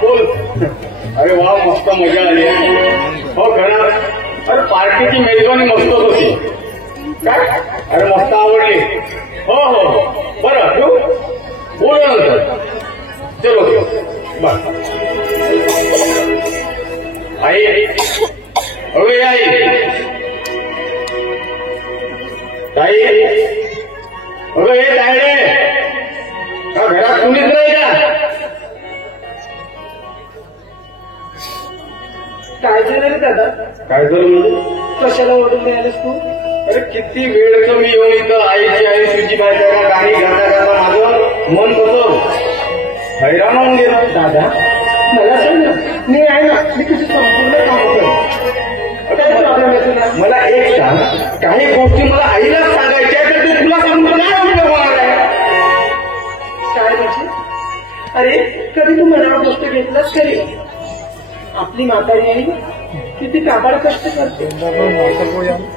बोल. अरे वा, मस्त मजा आली. हो खरं. अरे पार्टीची मेजवानी मस्त होती. काय? अरे मस्त आवडली. हो हो बरं तू बोल नंतर. चलो बस. आई अरे आई ताई अगं हे तायडे का घरात कुणीच नाही का? काय झालं रे दादा? काय झालं म्हणजे? कशाला ओढून मिळालीस तू? अरे किती वेळचं मी येऊन इथं आईची आई तुझी बायका गाणी गाता गाता माझं मन कसं हैराण होऊन गेलं. दादा मला सांग ना, मी आहे ना, मी तुझी संपूर्ण काम करतो. मला एक सांग, काही गोष्टी मला आईला सांगायच्या तर ते तुला सांगून काय उपयोग होणार आहे? काय म्हणजे? अरे कधी तू मनावर गोष्ट घेतलास तरी आपली म्हातारी आई किती काबाड कष्ट करते.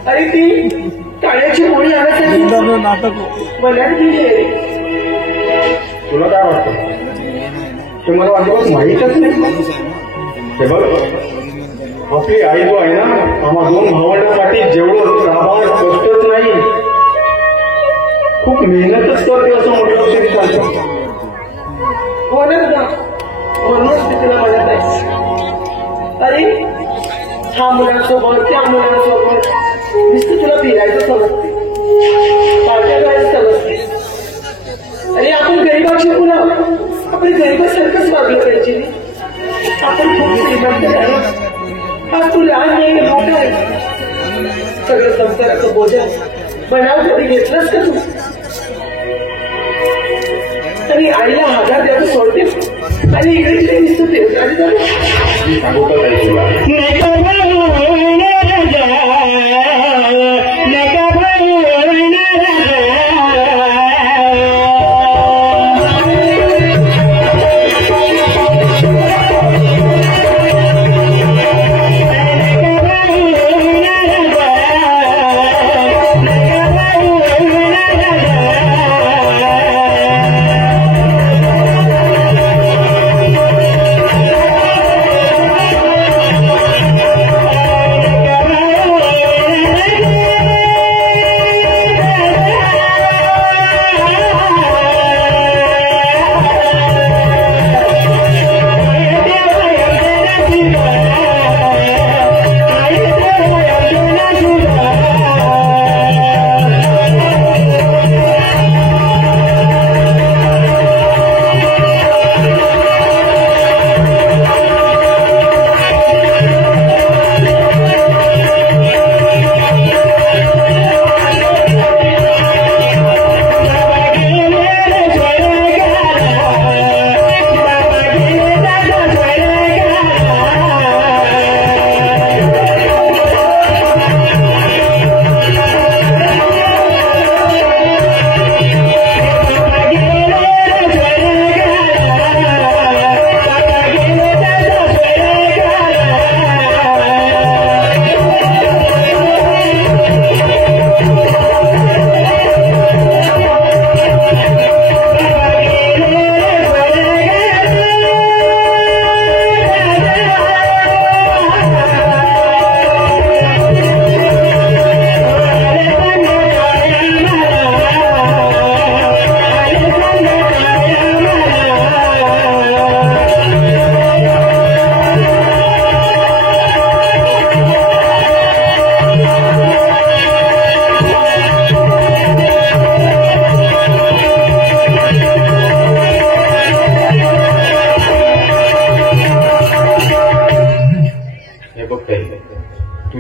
अरे ती काळ्याची गोळी आणण्यासाठी मनात गेली आहे. तुला काय वाटतं? ते मला अजिबात माहीतच नाही. हे बघ, आपली आई जो आहे ना, आम्हा दोन भावंडांसाठी जेवढं राबाड कष्टच नाही, खूप मेहनतच करते असं म्हटलं तरी चालतं. हो ना दादा, म्हणूनच ती तिला म्हणत आहे. अरे ह्या मुलांसोबत त्या मुलांसोबत नुसतं तुला फिरायचं समजते, पार्ट्या करायचं समजते. अरे आपण गरीबाची मुलं, आपण गरीबासारखंच वागलं पाहिजे. आपण खूप श्रीमंत आहे, आज तू लहान नाही मोठा आहे. सगळं संसाराचं बोजा मनावर कधी घेतलंच का तू? आणि आईला हजार द्यायचं सोडते आणि इकडे तिथे दिसतो ते सांगू का ताई तुला?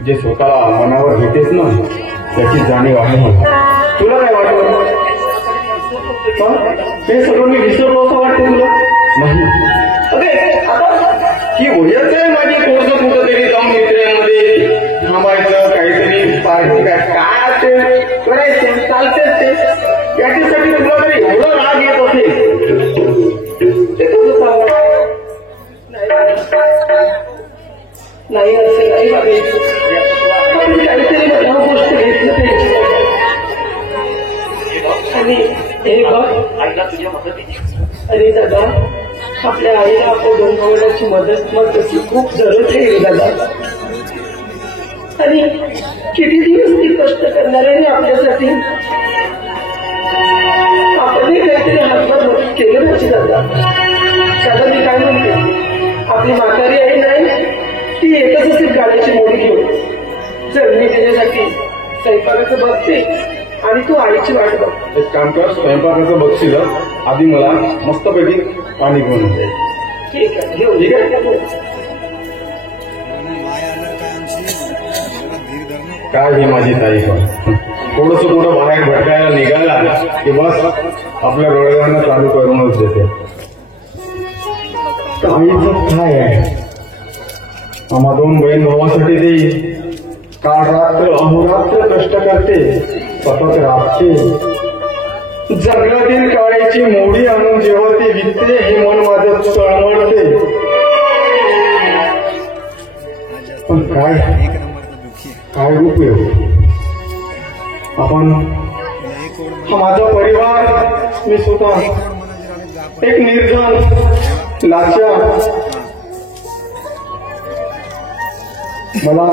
जे स्वतः मनावर घेतेस ना त्याची जाणीव आहे मला. तुला काय वाटतं? ते सगळं मी विसरलो असं वाटतं तुला? नाही. अरे आता ही वयच आहे माझी, कोर्स कुठं तरी जाऊन मित्रांमध्ये थांबायचं, काहीतरी पार्टी काय ते करायचे, चालतेच ते. याच्यासाठी तुला तरी एवढं राग येत असेल ते तुझं सांग. नाही असं नाही वागायचं. काहीतरी मला गोष्ट घेतलं पाहिजे. आणि हे बघ, आईला तुझ्या मदतीची. अरे दादा आपल्या आईला आपल्या दोन भावाची मदत मग तशी खूप जरूर आहे दादा. आणि किती दिवस ती कष्ट करणार आहे आपल्यासाठी. आपणही काहीतरी हातभार मदत केलं पाहिजे दादा. दादा मी काय म्हणते, आपली म्हातारी आई नाही ती एकच असेल गाड्याची मोडी घेऊन जळणी देण्यासाठी स्वयंपाकाचं बघते आणि तू आईची वाट बघ. एक काम कर, स्वयंपाकाचं बघशील आधी मला मस्तपैकी पाणी घेऊन येते. ठीक आहे घेऊन ठीक आहे. काय ही माझी ताई पण थोडस कुठं बाहेर भटकायला निघाला की बस आपल्या डोळ्यांना चालू करूनच देते. ताईचं काय आहे, आम्हा दोन बहीण भावासाठी ती काळ रात्र अहोरात्र कष्ट करते, सतत राबते. जंगलातील काळीची मोडी आणून जेव्हा ती विकते हे मन माझं तळमळते. पण काय उपयोग, आपण हा माझा परिवार, मी स्वतः एक निर्धन लाचार. मला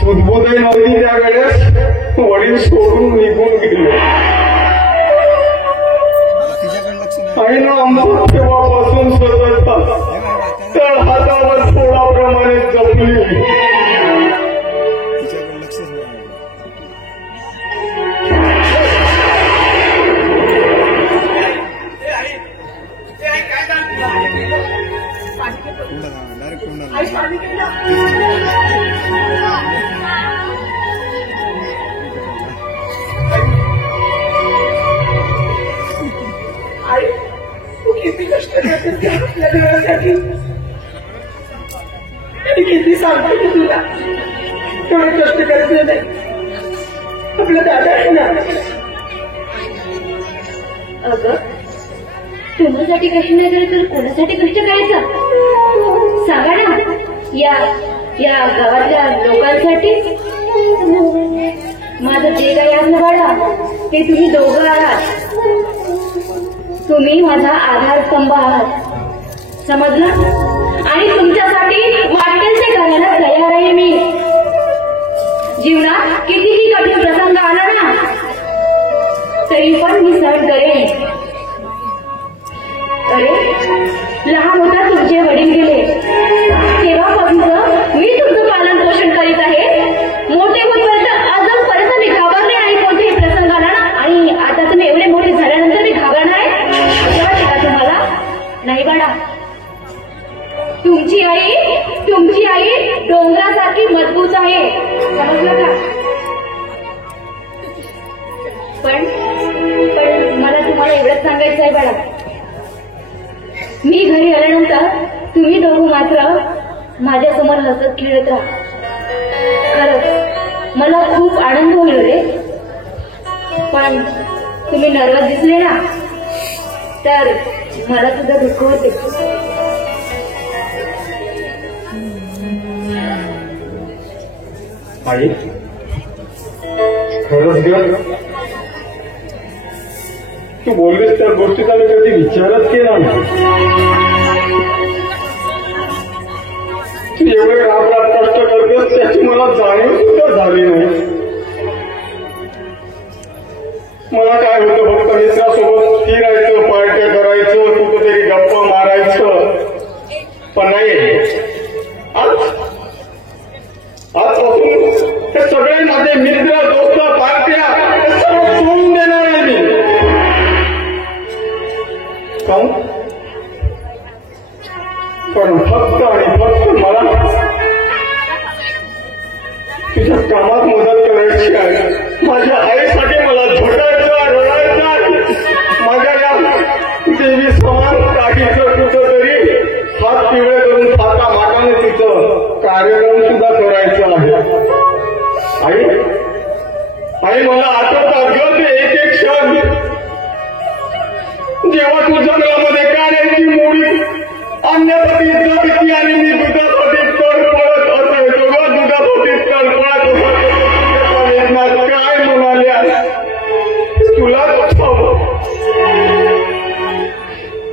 सुदबुदही नव्हती त्या वेळेस, वडील सोडून निघून गेले. आईनं आमचं तेव्हापासून सतत तळ हातावर पोळाप्रमाणे जपली. आई तू किती कष्ट करते आपल्या घरासाठी. किती सांगते की तुला तेवढे कष्ट करते नाही. आपला दादा आहे ना. अगं तुमच्यासाठी कष्ट नाही करत तर कोणासाठी कष्ट करायचं सांगा ना. या गावातल्या लोकांसाठी. माझं जे काही आहे बाळा ते तुम्ही दोघं आहात. तुम्ही माझा आधारस्तंभ आहात, समजलं. आणि तुमच्यासाठी वाटेल ते करायला तयार आहे मी. जीवनात कितीही कठीण प्रसंग आला ना तरी पण मी सहन करेन. अरे लहान होता तुमचे वडील गेले तेव्हापासून मी तुमचं पालन पोषण करीत आहे. मोठे होईपर्यंत अजूनपर्यंत मी घाबरले आणि कोणतेही प्रसंग आला ना. आणि आता तुम्ही एवढे मोठे झाल्यानंतर मी घाबरणार आहे वाटते का तुम्हाला? नाही बाळा, तुमची आई डोंगरासारखी मजबूत आहे, समजलं का. पण मला तुम्हाला एवढंच सांगायचं आहे बाळा, मी घरी आल्यानंतर तुम्ही दोघं मात्र माझ्यासमोर हसत खेळत राहा. खरंच मला खूप आनंद होईल रे. पण तुम्ही नर्वस दिसले ना तर मला सुद्धा दुःख होते. आई खरंच ग, तू बोललीस त्या गोष्टीचा मी कधी विचारच केला नाही. तू एवढे राबराब कष्ट करतेस त्याची मला जाणीव सुद्धा झाली नाही. मला काय होतं फक्त मित्रासोबत फिरायचं, पार्ट्या करायचं, कुठेतरी गप्पा मारायचं. पण नाही, आजपासून हे सगळे माझे मित्र, दोस्त, पार्ट्या हे सगळं सोडून देणार आहे मी. काहून? पण फक्त आणि फक्त मला तुझ्या कामात मदत करायची आहे. माझ्या आईसाठी मला झोटायचं, रडायचं, माझ्या या देवी समान काठीचं कुठं तरी हात पिवळे करून फाटा माटाने तिचं कार्यक्रम सुद्धा करायचं आहे. आई मला आठवतात ग ते एक एक क्षण जेव्हा तू जंगलामध्ये काढायची मोडी अन्नासाठी जगती आणि मी दुधासाठी तडपडत असायचो ग. दुधासाठी तडपडत असायचो. वेदना काय म्हणाल्या तुला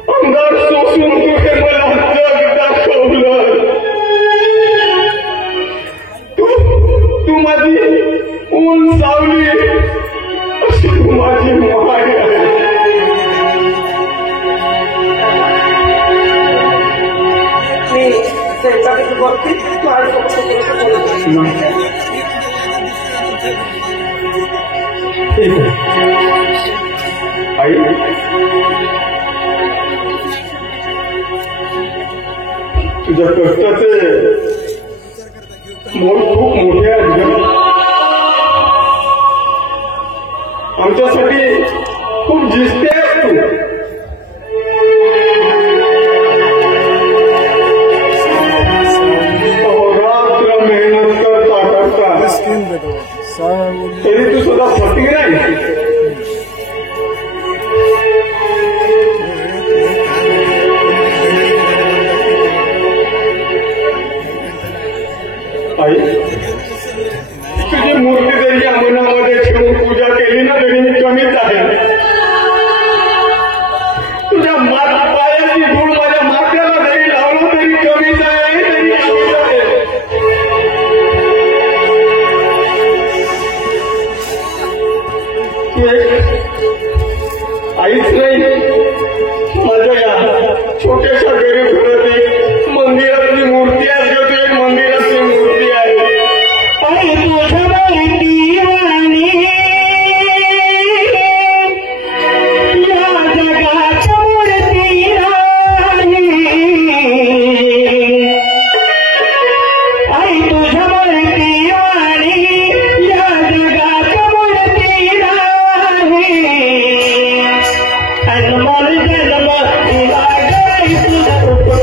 अंगार सोसून सावली ऊन सावली अशी तू माझी माय आहे. मी त्यांच्या बाबतीत ठीक आहे आई, तुझ्या कष्टाचे मोल खूप मोठे आहेत ग. आमच्यासाठी खूप जिस्ते आहेस तू. अहोरात्र मेहनत करता तरी तू सुद्धा फटीर आहे. आई, तुझी मूर्ती जरी या मनामध्ये ठेवून पूजा केली ना तरी मी कमीच आहे. तुझ्या पायाची धूळ माझ्या माथ्याला जरी लावलं तरी कमीच आहे, तरी कमीच आहे. तू एक आईच नाही, माझ्या या छोट्याशा गरीब घरात एक मंदिरातली मूर्ती आहे. तू एक मंदिरातली मूर्ती आहे. आई तुझ्या माहिती वाणी या जगात मूर्ती राणी. आई तुझ्या माहिती वाणी या जगात मूर्ती राणी. अनमोल जन्म दिला गई तुझा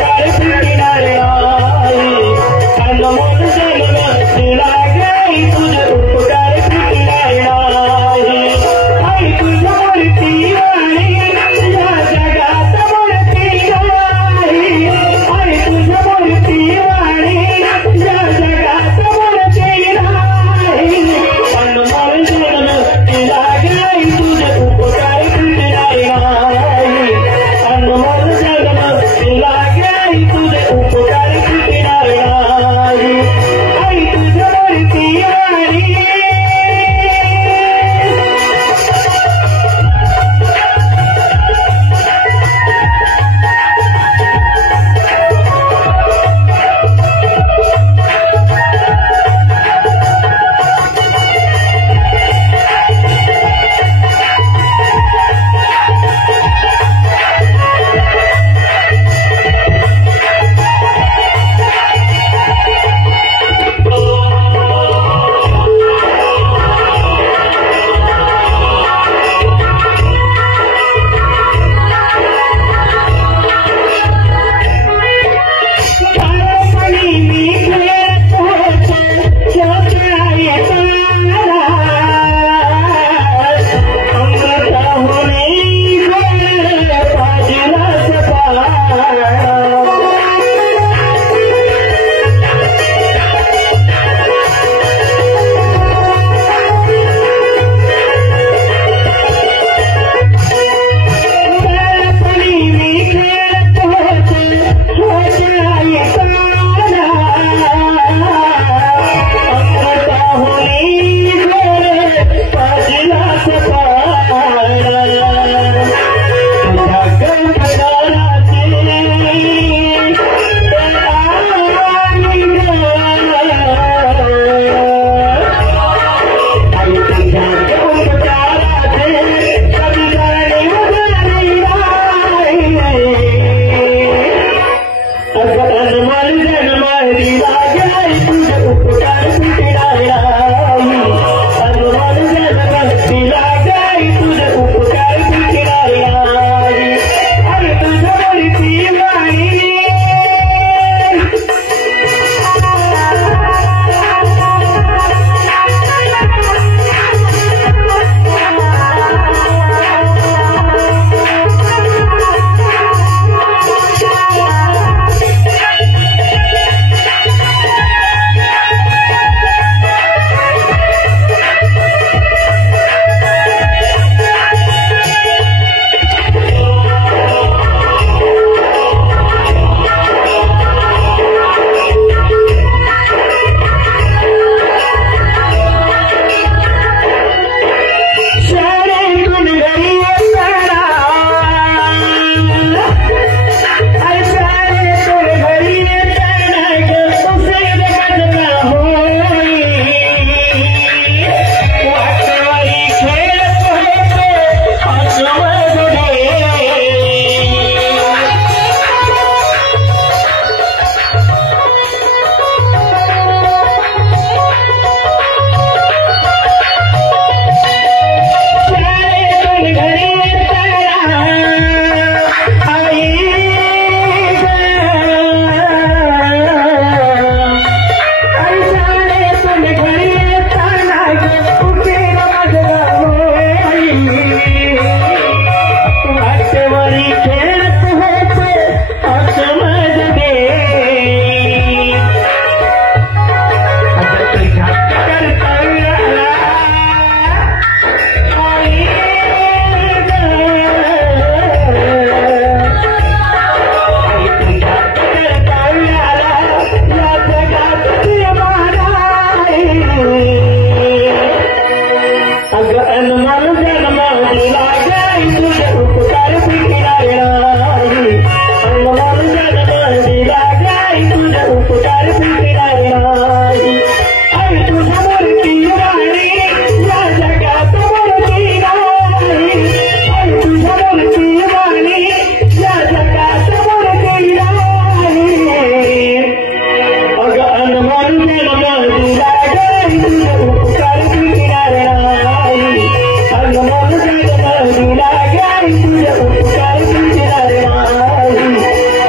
आई तुझ्या उपकार विसरणार नाही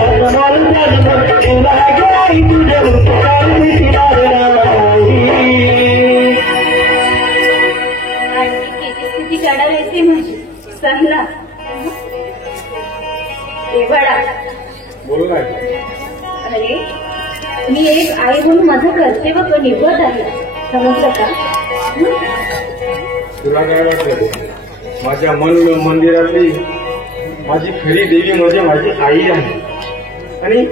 अनमोल जन्म दिला ग आई तुझ्या उपकार विसरणार नाही किती चढाव येते माझी सांगला बडा बोलू ना. अरे मी एक आई म्हणून माझं कर्तव्य निभवत आहे समजलं का तुला काय वाटतं माझ्या मंदिरातली माझी खरी देवी म्हणजे माझी आई आहे आणि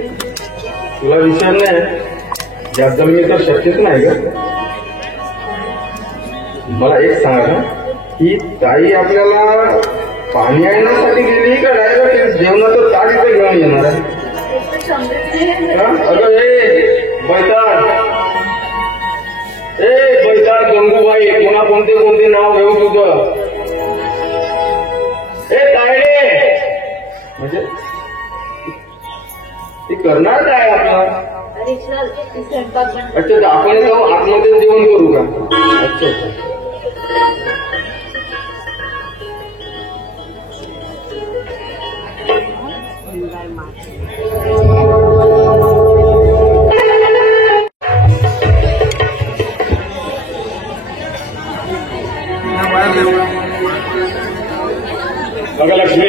तुला विचारलंय या जमिनी तर शक्यच नाही ग. मला एक सांगा ना ही ताई आपल्याला पाणी आणण्यासाठी गेली का डायरेक्ट जेवणाचं ताट इथे घेऊन येणार आहे. अगं बैताळ गंगूबाई कोणा कोणते नाव घेऊ तुझं तायडे म्हणजे ती करणार काय आपलं. अच्छा आपण जाऊ आतमध्ये जेवण करू का. अच्छा बघा लक्ष्मी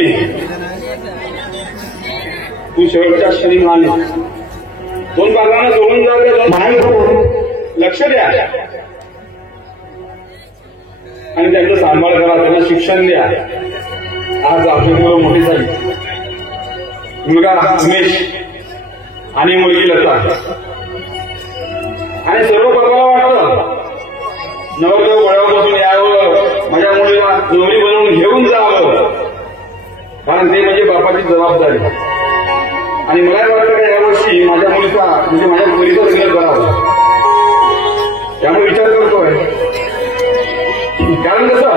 तू शेवटच्या क्षणी माने 2 बागांना सोडून जाऊ लक्ष द्या आणि त्यांचं सांभाळ करा त्यांना शिक्षण द्या. आज आपली मुलं मोठी झाली मुलगा उमेश आणि मुलगी लता आणि सर्व बाबाला वाटतं नवरदेव गळ्यावर बसून यावं माझ्या मुलीला नवरी बनवून घेऊन जावं कारण ते म्हणजे बापाची जबाबदारी आणि मला वाटतं का यावर्षी माझ्या मुलीचा म्हणजे माझ्या मुलीचं लग्न करावं त्यामुळे विचार करतोय. कारण कसं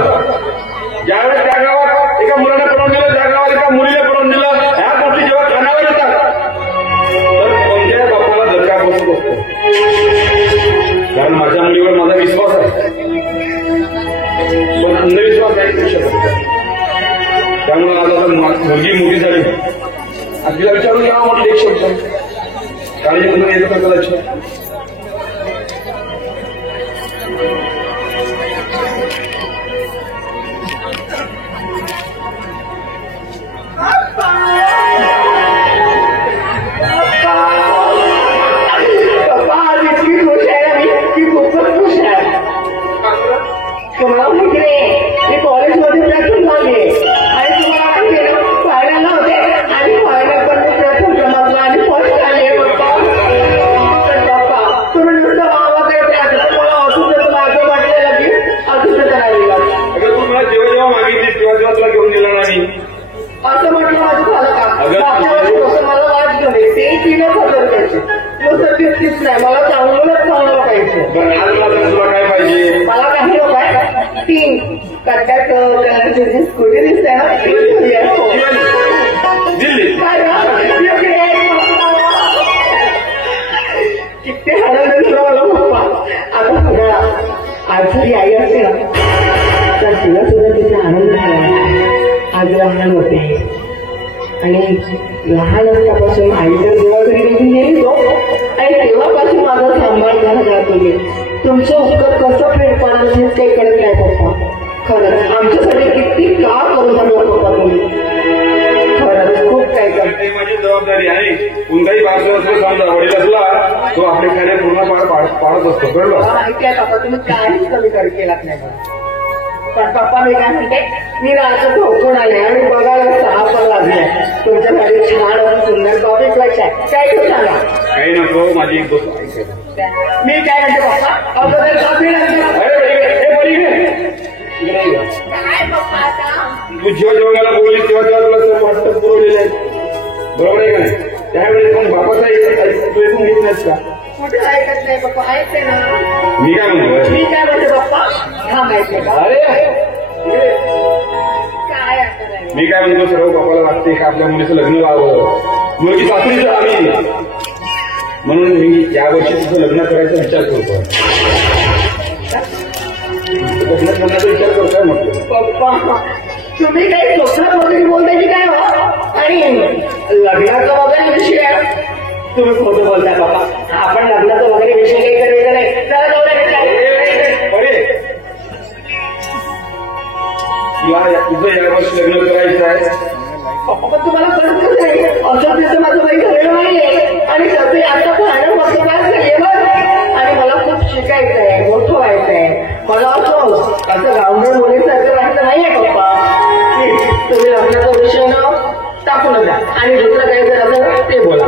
ज्यावेळेस त्या गावात एका मुलाला पडून दिलं त्या गावात एका मुलीला पडून दिलं ह्या गोष्टी जेव्हा कानावर येतात तर कोणत्याही बापाला धक्का बसत असतो कारण माझ्या मुलीवर माझा विश्वास आहे पण अंधविश्वास नाही करू शकत. त्यामुळे आज आता मुलगी मोठी झाली आज तिला विचारून का म्हटलं एक शब्द काळजी म्हणून येतं का लक्षात. तुम्हाला माहिती नाही मी कॉलेजमध्ये प्रथम झाले आणि तुम्हाला माहिती आहे फायनल होते आणि फायनल पण मी प्रथम क्रमांक आणि फर्स्ट आले बाप्पा तुम्ही नुसतं मावा करते आता तुम्हाला अजून माझं वाटलेलं की अजून करायला अगं तू मला जेव्हा मागितली तेव्हा तुला घेऊन दिलं नाही असं म्हटलं माझं झालं का मागच्या वर्षी मला वाट झाली ते 3,000 त्याचे नुसतं 33 नाही मला चांगलंच चांगलं पाहिजे. बरं आज मला तुला काय पाहिजे मला काही नको आहे 3 कड्ड्याचं स्कूटी दिसते ना दिल्ली किती आनंद झाला मला पप्पा आता सगळा आज जरी आई असते ना तर तिला सुद्धा तिचा आनंद झाला. आज लहान होते आणि लहान असल्यापासून आईच्या देवाघरी निघून गेली तो आणि तेव्हापासून माझा सांभाळ झाला जातो मी तुमचं उत्तर कसं फेड पाडायला हेच काही कळत नाही पप्पा. खरंच आमच्यासाठी किती का करू शकलो पप्पा तुम्ही खरंच खूप काही करते. माझी जबाबदारी आहे कोणताही बाहेर असलं समजा वडील असला तो आपले कार्य पूर्ण पाडत असतो बरोबर. माहिती आहे पप्पा तुम्ही काहीच कमी केलात नाही पण पप्पा मी काय म्हणते मी रात्र झोपून आले आणि बघायला 6 पण वाजले तुमच्यासाठी छान आणि सुंदर कॉफी प्लस आहे काय तू सांगा. काही नको माझी एक गोष्ट ऐकायला मी काय म्हणते पप्पा अगोदर कॉफी तू जेव्हा मला बोलली तेव्हा तुला सर्व वाटतं पुरवलेलं आहे बरोबर आहे का नाही. त्यावेळेस पण बापाचा तू ऐकून घेत नाहीस का. कुठे ऐकत नाही पप्पा ऐकते ना मी काय म्हणतो मी काय म्हणते पप्पा थांबायचे का अरे काय मी काय म्हणतो सर्व बापाला वाटते का आपल्या मुलीचं लग्न व्हावं मुलगी सासरीच आम्ही म्हणून मी यावर्षी तुझं लग्न करायचा विचार करतो. लग्न करण्याचा विचार करतोय म्हटलं पप्पा तुम्ही काही स्वप्नात वगैरे बोलताय काय हो? आणि लग्नाचा वगैरे विषय तुम्ही खोटं बोलताय बाबा. आपण लग्नाचा वगैरे विषय काही करायचा नाही. चला जाऊ द्या. अरे तुझं या वर्षी लग्न करायचं आहे. पण तुम्हाला कळतच नाही. असं तिथं माझं काही झालेलं नाहीये. आणि सगळे आता पाहणं फक्त काय झालेलं. आणि मला खूप शिकायचं आहे, मोठं व्हायचंय. मला असं गावडे मुलीसारखं राहायचं नाहीये पप्पा. तुम्ही लग्नाचा विषय न टाकून द्या आणि दुसरं काही जर असं ते बोला.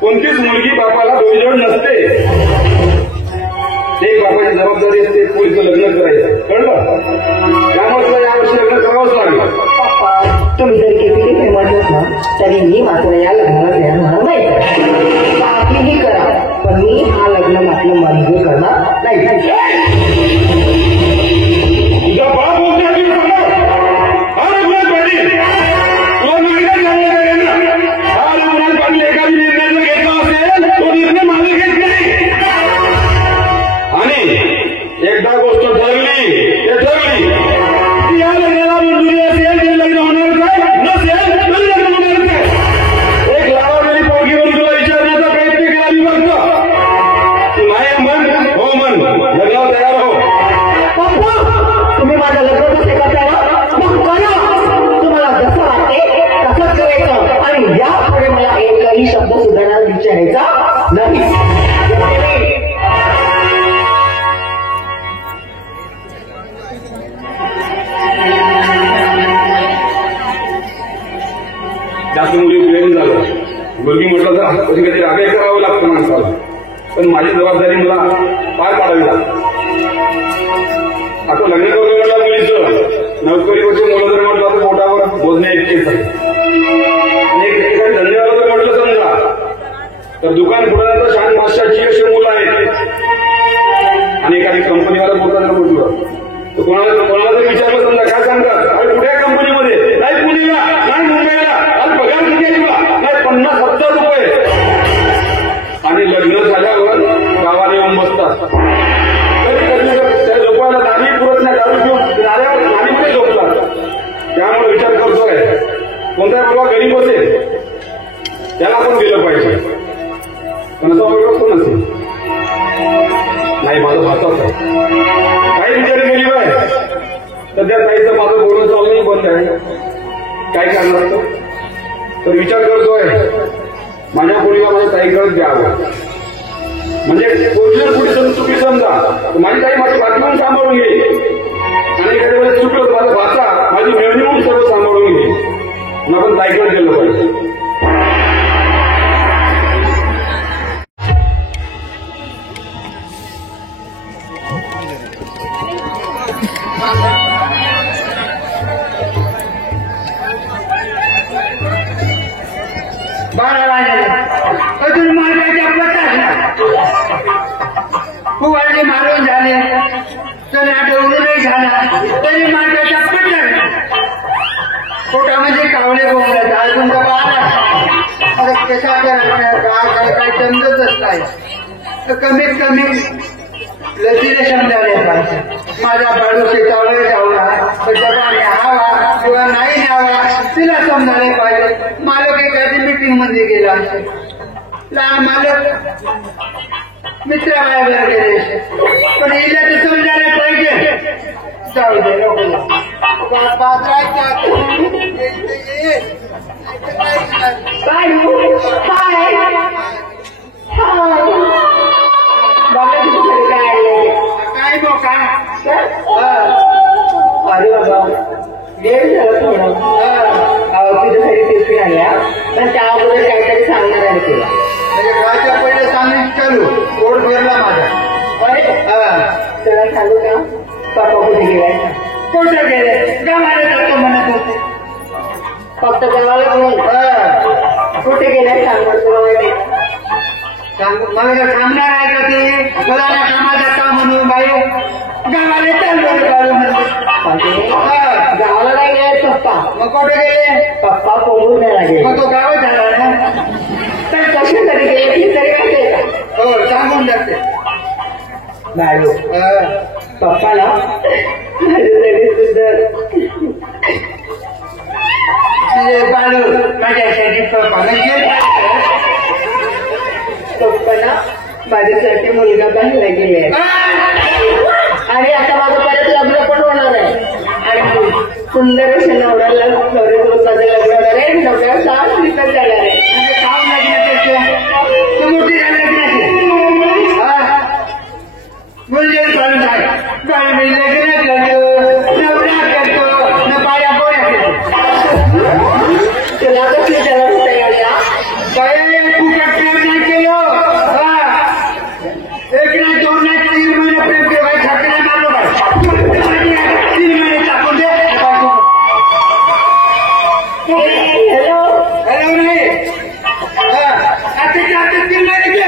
कोणतीच मुलगी बापाला डोईजोड नसते. एक बापाची जबाबदारी असते पोरीचं लग्न करायचं, कळलं? त्यामुळे तुला यावर्षी लग्न करावंच लागलं. तुम्ही जर किती म्हटलं ना तरी मी मात्र या लग्नाला तयार होणार नाही. काहीही करा पण मी हा लग्न मात्र मंजूर करणार नाही. तुझा बाप बोलतो की हा लग्नात पाहिजे तुला निर्णय झालेला हा लग्नात पाहिजे. एखादी निर्णय जर घेतला असेल तो निर्णय माझा घेत नाही. आणि एकदा गोष्ट ठरली ते ठरली की या लग्नाला मंजुरी असेल ते लग्न होणार काय नसेल तर लग्न होणार काय. एक लावावेळी पोरगीवर तुला विचारण्याचा प्रयत्न केला मी बघतो. ती नाही म्हण हो म्हण लग्नाला तयार हो. तुम्ही माझ्या लग्नाचं ते करताय तुम्हाला जसं वाटते तसंच करायचं. आणि यापुढे मला एकही शब्द सुधारणार विचारायचा नाही. जास्त मुली प्रेम झालं मुलगी म्हटलं तर कधी कधी रागे करावं लागतं माणसाला. पण माझी जबाबदारी मला पार पाडावी लागते. आता लग्न करून म्हटलं मुलीचं नोकरीवरची मुलं जर म्हटलं तर पोटावर बोलणे इतकेच आहे. एक ठिकाणी धंद्याला जर म्हटलं समजा तर दुकान फुटायचं 500-600 मुलं आहेत. कोण असेल? नाही, माझं भाचाच आहे. काही विचार केली बाय. सध्या ताईचं माझं बोलणं चालणंही बंद आहे. काय करणार असतं? तर विचार करतोय माझ्या मुलीला माझ्या ताईकडेच द्यावं. म्हणजे कोणत्या कुठे चुकी समजा माझी ताई माझी बातमी सांभाळून घेईल आणि एखाद्या वेळेस चुकलं माझा भाचा माझी मेहनी म्हणून सर्व सांभाळून घेईल. मग आपण ताईकडे गेलो पाहिजे. अजून मार्गाच्या पत्ता फुवारचे मारून झाले तर आठवडूनही झाला तरी मार्गाच्या पत्ता पोटामध्ये कावले बोंबला अजून तर पाहला कशा काय समजतच नाही. तर कमीत कमी लसीला समजायला पाहिजे. माझा बाळू शेतावर जाऊला तर जगाने हवा किंवा नाही न्यावा तिला समजायला पाहिजे. मालक एखादी मीटिंग मध्ये गेला असेल, लहान मालक मित्राबाहेर गेले पण हिला ते समजायला पाहिजे. जाऊ दे नको काय मोका. अरे बाबा गेम झालं थोडं तुझ्यासाठी टिफिन आल्या पण त्या अगोदर काहीतरी सांगणार आहे तुला. म्हणजे खायच्या पहिले सांगून चालू पोट भरला माझा. तुला सांगू का पप्पा कुठे गेलाय? कुठे गेले? गावाला जातो म्हणत होते. फक्त गावाला म्हणून कुठे गेलाय सांगणार तुला माहिती? मला का थांबणार आहे का ते? मला कामाचा काम म्हणून बाई गावाला चाललो गावाला नाही गेले पप्पा. मग कुठे गेले? पप्पा पोहून नाही गेले. मग तो गावात झाला ना तर कसे तरी गेले की तरी माहिती का? हो सांगून जाते बाळू. पप्पाला माझ्यासाठी सुद्धा बाळू माझ्यासाठी पप्पाला माझ्यासाठी मुलगा पाहायला गेले आणि आता माझं परत लग्न पण होणार आहे आणि सुंदर अशा नवऱ्याला नवऱ्यासोबत माझं लग्न होणार आहे. नवऱ्याला 7 लिटर जाणार आहे. म्हणजे काम लग्नाचे मोठी लग्नाची म्हणजे चालून आहे. बाई मी लग्न करतो नवरा करतो न बाया पोऱ्या करतो. तुला कसली जरा तयारी काय फुकट प्रेम नाही केलं. एक नाही 2 नाही 3 महिने प्रेम केलं बाई. छातीला मारलो बाई 3 महिने टाकून दे. हॅलो हॅलो नाही आता 3 महिने घे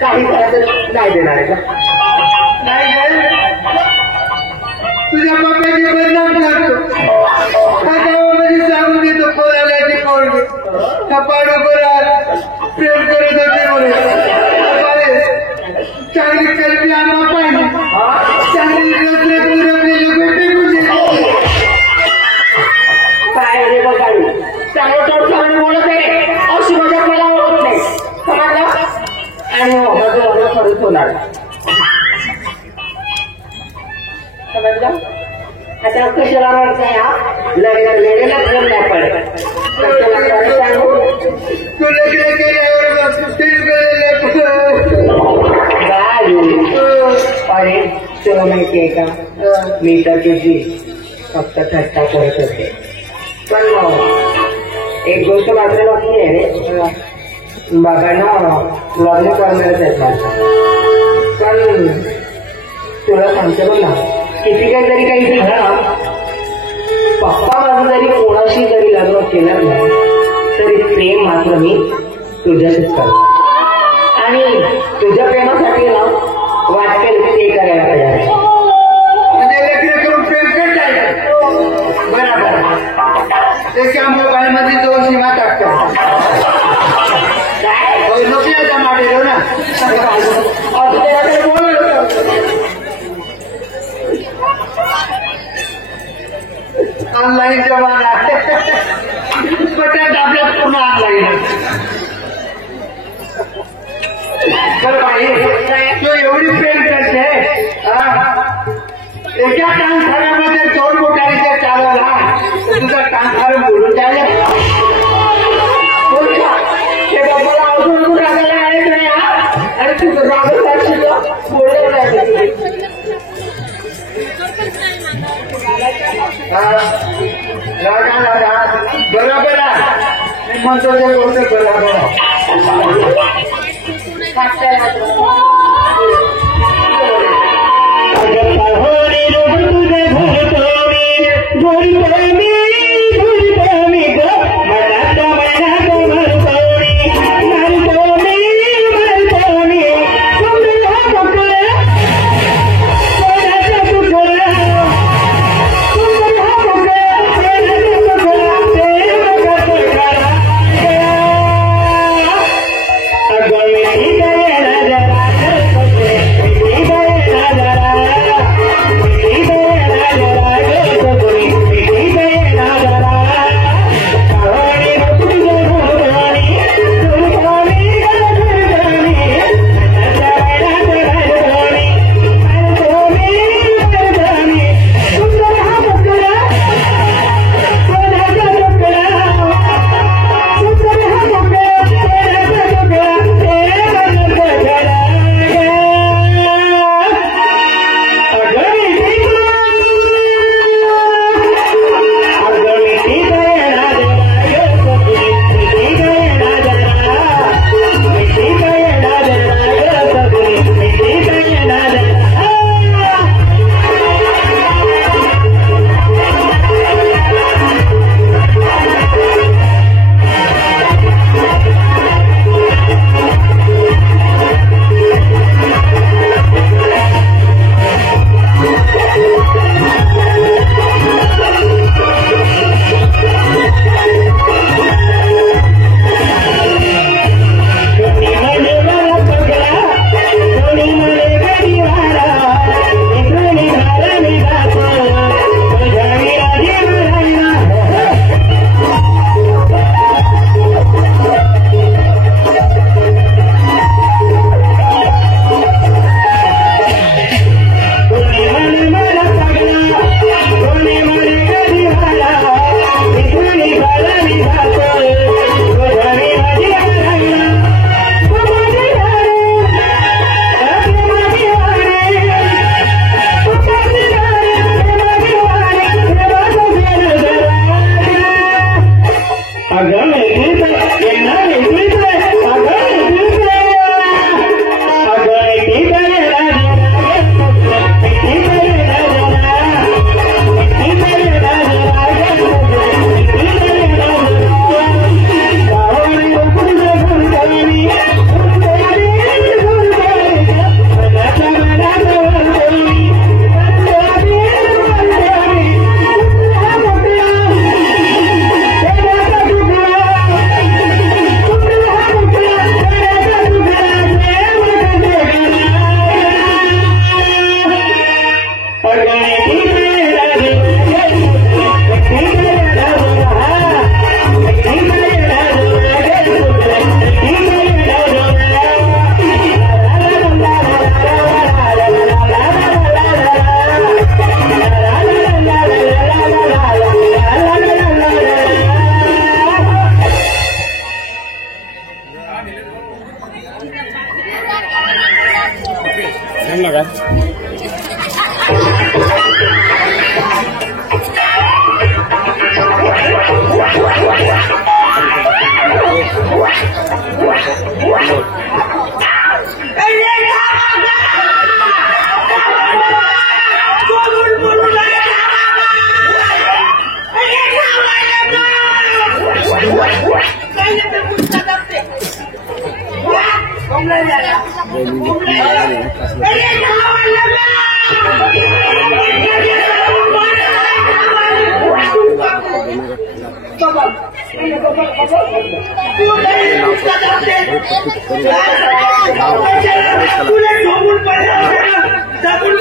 काही करायचं नाही देणार आहे का? नाही तुझ्या बापाची बदनाम करतो. हा गावामध्ये सांगून देतो कोणाला ते कोण पाडू बरा प्रेम करत होते बोले चांगली कल्पी आम्हाला पाहिजे. चांगली काय रे बघा चांगलं तोड चांगलं बोलत आहे अशी मजा मला होत नाही समजलं. आणि माझं खरंच होणार समजलं. आता कशाला म्हणताय हा लग्न वेळेला प्रेम नाही पडत. सांगू तू लग्न केल्यावर अरे तुला माहितीये का मी तर तुझी फक्त थट्टा करत होते पण एक गोष्ट मात्र नक्की आहे बाबांना लग्न करणारच आहेत माझं. पण तुला सांगतो बघ ना किती काहीतरी काही झालं पप्पा माझं जरी कोणाशी जरी लग्न केलं ना तरी प्रेम मात्र मी तुझ्याशीच करतो आणि तुझ्या प्रेमासाठी ना वाटेल ते करायला तयार आहे. म्हणजे लग्न करून प्रेम करता येईल बरोबर. त्याच्या मोबाईलमध्ये 2 सीमा टाकतात नोकऱ्याचा माडेलो ना ऑनलाईन जमाना बटाट आपल्या पूर्ण आग लागेल. बरं बाई तू एवढी प्रेम करते एका कानखाऱ्यामध्ये 2 मोटारीच्या चालवला तर तुझा कानखार बोलून जायला ते बाबाला अजून रागायला आहेत नाही आणि तुझं रागत बोललं बरोबर आहे म्हणतो ते बोलतो बरोबर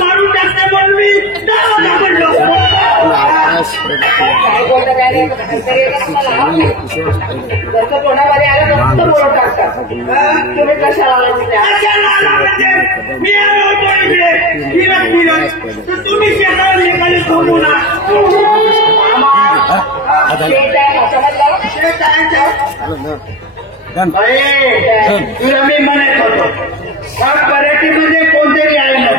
मारून टाकते म्हणून मी काय बोलतं काय नाही तरी येतं मला. जसं तोंडामध्ये आलं तसं बोलत टाकतात. तुम्ही कशाला आला तिथे? मी आलो होतो इकडे फिरत तुम्ही शेतात निघाले थांबू ना. तुला मी म्हणत होतो पर्यटकीमध्ये कोणतरी आहे ना.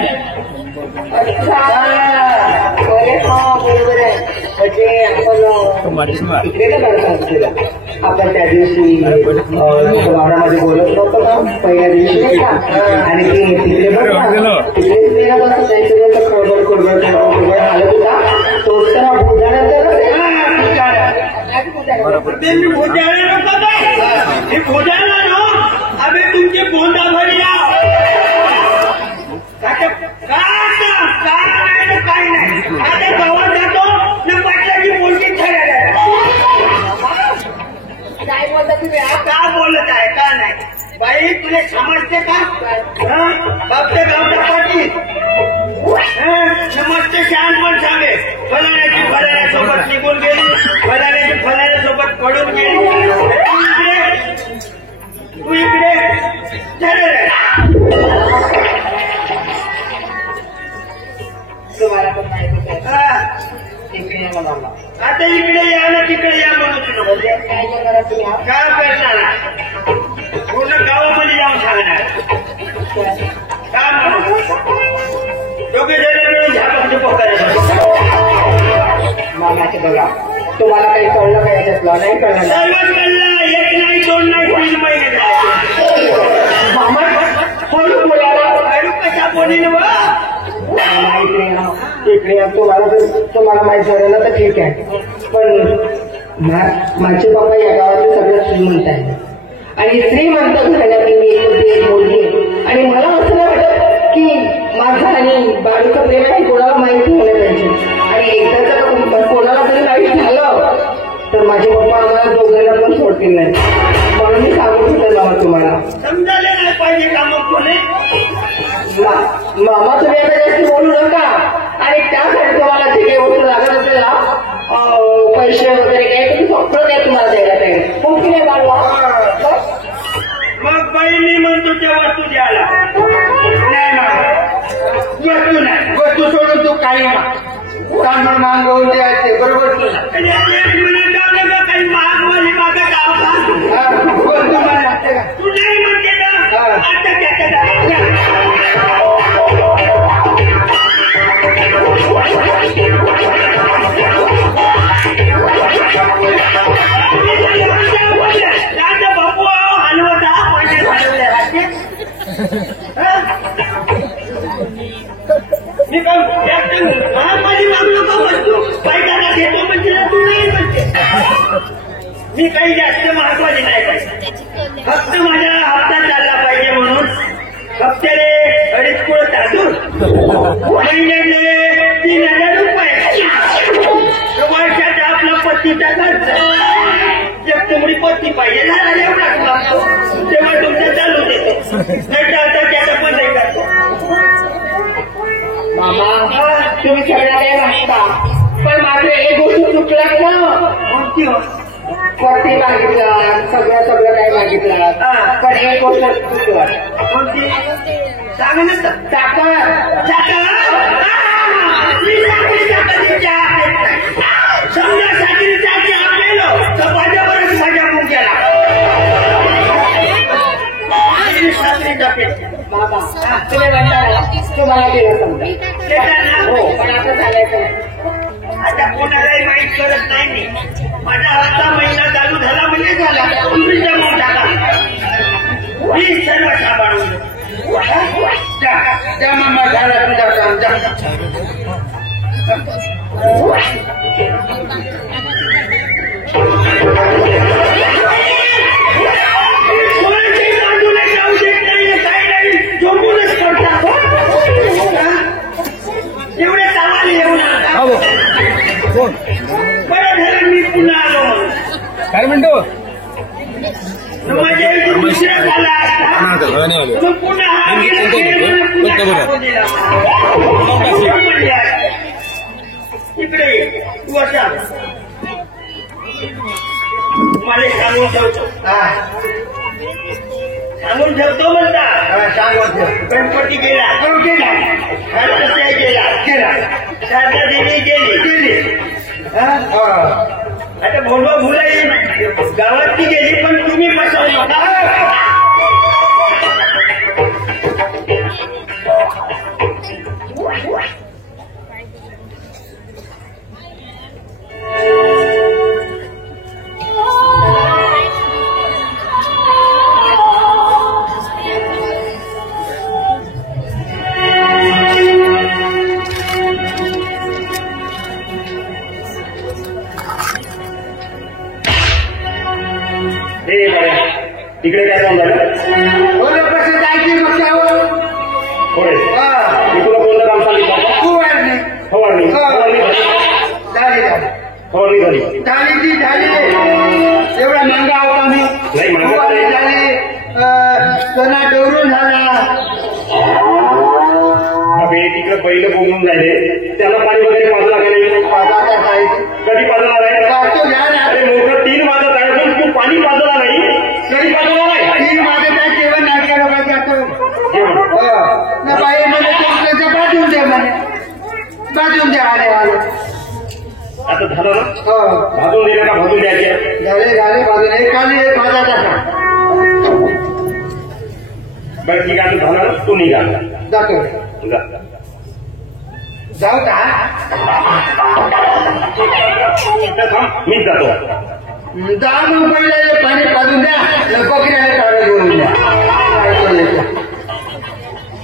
बरोबर आहे. म्हणजे आपण इकडे का करतो? आपण त्या दिवशी वावरामध्ये बोलत नव्हतो का पहिल्या दिवशी नाही का? आणि तिकडे बघ तिकडे खडबड खडबड खडबड हालत होता. तो तर भोजानंतर अबे तुमचे बोंदा भरी काय नाही. आता गावात जातो ना म्हटलं की बोलकी ठरायला काय बोलता तुम्ही? का बोलत आहे का नाही? बाई तुला समजते का? फक्त गावच्या पाठी समजते शहाणपण सांगे. फलाण्याची फलाण्यासोबत निघून गेली, फलाण्याची फलाण्यासोबत पडून गेली. तू इकडे तुम्हाला पण माहिती आता इकडे या ना तिकडे या म्हणून काय करणार तुम्ही? काय करणार? पूर्ण गावामध्ये जाऊन सांगणार का? दोघे जण मिळून झापाचे पोकायला. मामाचे बघा तुम्हाला काही कळलं का याच्यातलं? नाही कळलं. सर्वच कळलं. एक नाही दोन नाही 3 महिने मामा म्हणून बोलायला कशा बोलीन माहित नाही ना. इकडे तुम्हाला माहित झालं ना तर ठीक आहे. पण माझे बाबा या गावातले सगळं श्रीमंत आहे आणि श्रीमंत घराण्यात मी एक मुलगी आहे. आणि मला असं नाही वाटत की माझं आणि बाळूचं प्रेम काही कोणाला माहिती झालं पाहिजे. आणि एकदाच कोणाला तरी काही झालं तर माझे पप्पा आम्हाला दोघांना पण सोडतील नाही. म्हणून मी सांगू शकते बाबा तुम्हाला. समजायला नाही पाहिजे का मग कोणी? मामा तुम्ही आता जास्त बोलू नका. आणि त्यासाठी तुम्हाला जे काही वस्तू लागत असेल ना पैसे वगैरे काय तुम्ही सगळं काय तुम्हाला द्यायला पाहिजे. खूप नाही बाळवा. मग बहिणी म्हणतो त्या वस्तू द्यायला नाही. वस्तू नाही. वस्तू सोडून तू काही सामान मागवून द्यायचे बरोबर. तुला काही मागवली माझं गाव तू नाही म्हणते का? आता बापू हलवता मी काय माझी मागलो का वस्तू पैशाला घेतो म्हणजे तू नाही म्हणते. मी काही जास्त महत्वाची नाही पाहिजे. फक्त माझ्या हप्ता चालला पाहिजे म्हणून हप्त्याने 2.5 कोळ तांदूळ महिन्याने 3,000 रुपये वर्षाचा आपला पत्तीचा खर्च. जर तुमची पत्ती पाहिजे झाला एवढाच लागतो तेव्हा तुमचं चालू देतो. नाही तर आता त्याचं पण नाही करतो. मामा तुम्ही सगळ्या काही मागता पण माझं एक गोष्ट चुकला ना. पत्ती मागितलं सगळं काय मागितलं पण एक गोष्ट चुकलं. कोणती? सांग ना. साखर. समजा साखरेचा चहा पेलो तर माझ्यावरच माझ्या मुंग्याला साखरेचा पेलो. बाबा तुम्ही म्हणता तुम्हाला दिलं समजा. हो पण आता चालायचं. आता कोणालाही माहीत करत नाही. मी माझा हातचा महिना चालू झाला म्हणजे झाला. तुम्ही जमून टाका. मी सर्व सांभाळून त्या मामा झाला तुझा काम. कोणाची बाजूला जाऊ देत नाही. काही नाही झोपूनच करतात. एवढे चांगले येऊन बरं झालं मी पुन्हा आलो. काय म्हणतो? माझ्या इथे दुसरा झाला असता मग पुन्हा हा इकडे ये. तू असा मला सांगून ठेवतो. सांगून ठेवतो म्हणता. सांगून ठेव. गणपती गेला. हनुमान गेला. शारदा देवी गेली. आता भोलवा भुलाई गावातली गेली पण तुम्ही बसवली. इकडे काय काम झालं? कसं जायची मग त्यावर होय. मी तुला कोणतं काम सांगितलं? फवारणी. फवारणी झाली. एवढा महागा होता मी. नाही फवारणी झाली. सणा डवरून झाला. अबे तिकडे बैल बोलून झाले त्याला पाणी वगैरे पाजला का नाही? कधी पाजणार आहे? अरे मोठं 3 वाजत आहे पण तू पाणी पाजला नाही. कधी पाजला नाही? 3 वाजता जेवण नाटका लोक जातो. ना बाई म्हणजे तुमचं बाजून दे म्हणे. बाजून द्या आले आले. आता झालं ना? भाजून दिलं का भाजून द्यायचे? झाले बाजून एक भाजा टाका. बरं ठीक आहे झालं ना? तू निघा. जातो. जाऊ का? थांब मीच जातो. जा मग पहिले पाणी पाजून द्या. बकऱ्याने काढा घेऊन द्या.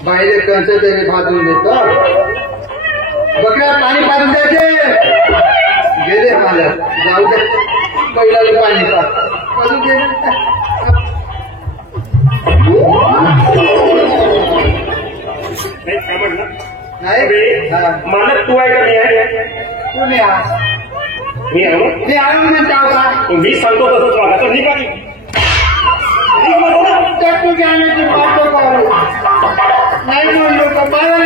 बाहेर कंच तरी भाजून देतो. बकऱ्या पाणी पाजून द्यायचे. गेले मला जाऊ दे. पहिल्याला पाणी पाजून दे. काय म्हटलं? नाही मालक तू आहे का मी आहे? तुम्ही मी आहे ना? मी आणून म्हणता का? मी सांगतो तसंच वागा. तर निघा की. तू जाण्याची पाठव करू. नाही म्हणलो का मला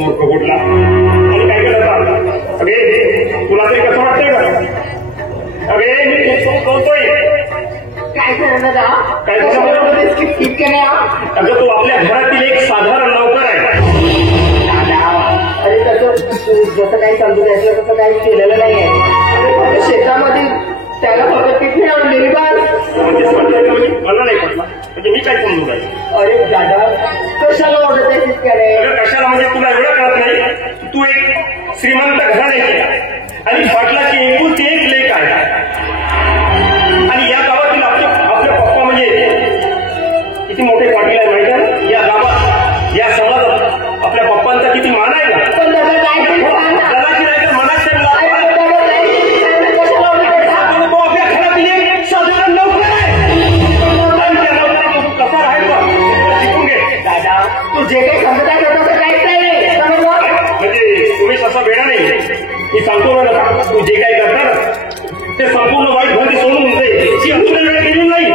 मूर्ख कुठला आणि काय करत? अगे तुला तरी कसं वाटतंय का? अगे मी खूप बोलतोय. काय करणार काय अगं तू आपल्या घरातील एक साधारण नोकर आहे. अरे तसं जसं काही समजून द्यायचं तसं काही केलेलं नाही आहे. शेतामध्ये त्याला फक्त किती आणलेली बाळ. मला नाही पटला. म्हणजे मी काय समजून जाईल? अरे दादा कशाला ओढत आहे शेतकऱ्या? कशाला म्हणजे तुला एवढं कळत नाही? तू एक श्रीमंत घराण्याची आणि पाटलाची एकूणची एक लेख आहे. आणि या गावातील आपले पप्पा म्हणजे किती मोठे पाटील आहे माहिती आहे? या गावात या समाजात आपल्या पप्पांचा किती मान आहे का? दलाची नाही तर मनात तो आपल्या घरातील एक साधारण नोकर आहे. कसा राहायचा शिकून घे. दादा तू जे काही समजत आहे तसं काहीच नाही. म्हणजे तुम्ही तसा वेळा नाही. मी सांगतो ना तू जे काही करणार ते संपूर्ण वाईट भरती सोडून वेळ केली नाही.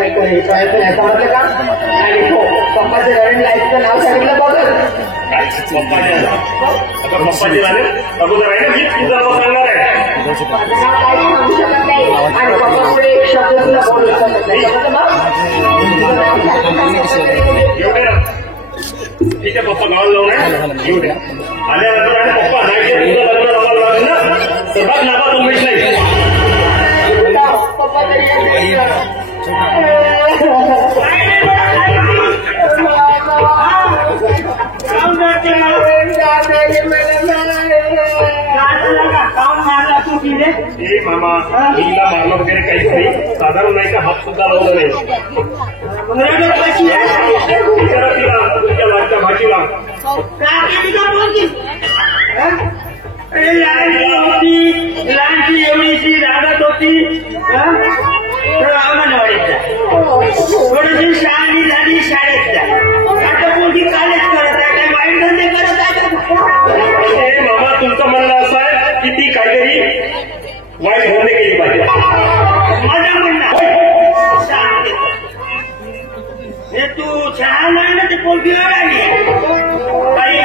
काही कळायचं नाही समजलं का? आणि हो पप्पाच्या रनिंग लाईफचं नाव सांगितलं बघत काय पप्पाचे आता पप्पाचे झाले अगोदर आहे ना मी तुझं नाव सांगणार आहे काही सांगू शकत नाही आणि पप्पापुढे एक शब्द सुद्धा बोलू शकत नाही समजलं मग? एवढे ना ठीक आहे पप्पा गावाला जाऊन आहे येऊ द्या आल्यानंतर आणि पप्पा नाही तुझं लग्न जमायला लागेल ना तर बघ नावा तुम्हीच नाही पप्पा तरी ए मामा मीला मारलं वगैरे काहीच नाही साधारण नाही का हात सुद्धा लावला नाही विचारा तिला तुमच्या वाटच्या भाजीला लहानची एवढीशी रागत होती अंगणवाडीत थोडीशी शाळी झाली शाळेत आता कोणती कॉलेज करत आहे काही वाईट धंदे करत आहे ए मामा तुमचं म्हणणं असं आहे की ती काहीतरी वाईट धंदे केली पाहिजे माझं म्हणणं हे तू चहा नाही ना ते पोलगी आली काही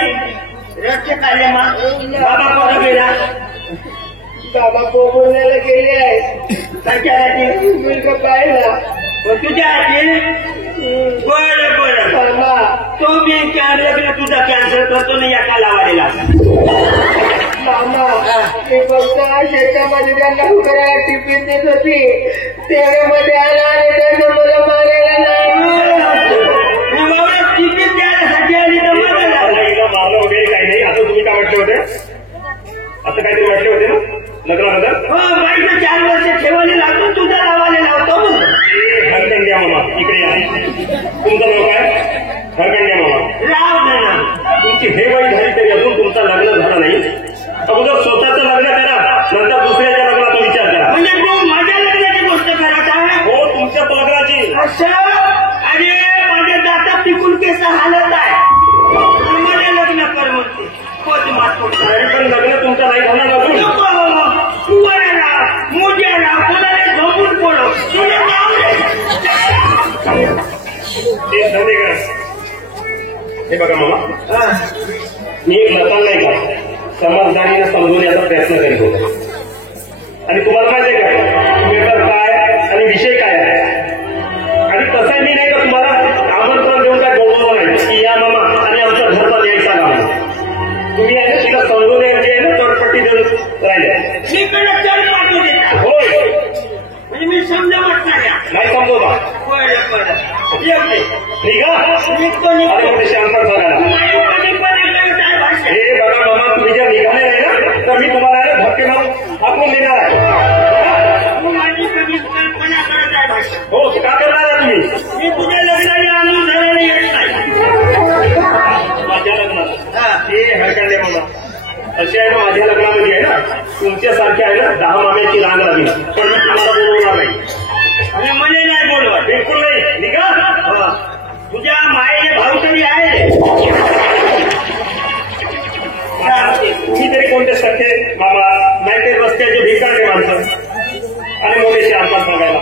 रस्ते काढले मग बाबा कोणा गेला बाबा पोहण्याला गेले आहे त्याच्यासाठी मुलगा पाहिला तुझ्या आधी बरं बरं तो मी लग्न तुझा कॅन्सल करतो ना या कालावधीला मामा मी फक्त शेतामध्ये त्यांना करायला टिफिन देत होती तेवढ्यामध्ये आला आणि त्यांना मला मारायला नाही टिफिन द्यायसाठी आली तर मारलं वगैरे काही नाही असं तुम्ही काय म्हटले होते असं काहीतरी म्हटले होते ना लग्नाबद्दल हो बाईचं 4 वर्ष ठेवायला लागतो तुझा लावायला लावतो हरकंड्या मामा इकडे या तुमचं नाव काय हरकंड्या मामा राव तुमची हे वय झाली तरी अजून तुमचं लग्न झालं नाही अगोदर स्वतःचं लग्न करा नंतर दुसऱ्याच्या लग्नाचा विचार करा म्हणजे तू माझ्या लग्नाची गोष्ट करत आहे हो तुमच्याच लग्नाची असं अरे माझ्या दातात पिकून केस हालत आहे माझ्या लग्न कर म्हणते तरी पण लग्न तुमचं नाही झालं अजून मोठ्याला कोणाला झोपून पडो ते धंदे करा हे बघा मामा मी एक लताल नाही का समजदारीने समजवण्याचा प्रयत्न करीत होतो आणि तुम्हाला माहिती आहे का मेटर काय आणि विषय काय आहे आणि तसंही मी नाही का तुम्हाला आमंत्रण देऊन काय बोलवलं नाही की या मामा आणि आमच्या घरचा न्यायचा काम तुम्ही आहे ना तिला समजवण्याची आहे ना चौटपट्टी देऊन राहिले होय म्हणजे मी समजावत नाही समजवता निघा आणि मग तशी अंतर बघायला हे बघा मामा तुम्ही जर निघाले नाही ना तर मी तुम्हाला धक्के मारून हाकून देणार आहे हो का करणार आहे तुम्ही मी तुझ्या लग्नाला आणून धरायला येत नाही माझ्या लग्नात हे हरकंडे मामा असे आहे ना माझ्या लग्नामध्ये आहे ना तुमच्यासारखे आहे ना 10 माम्याची रांग लागली पण मी तुम्हाला बोलवणार नाही आणि मला नाही बोलवा बिलकुल नाही निघा तुझ्या मायेचे भाऊ तरी आहे तुम्ही तरी कोणते सख्खे मामा नाही ते रस्त्याचे भिकारणे माणसं आणि मोठेशी अंतर सांगायला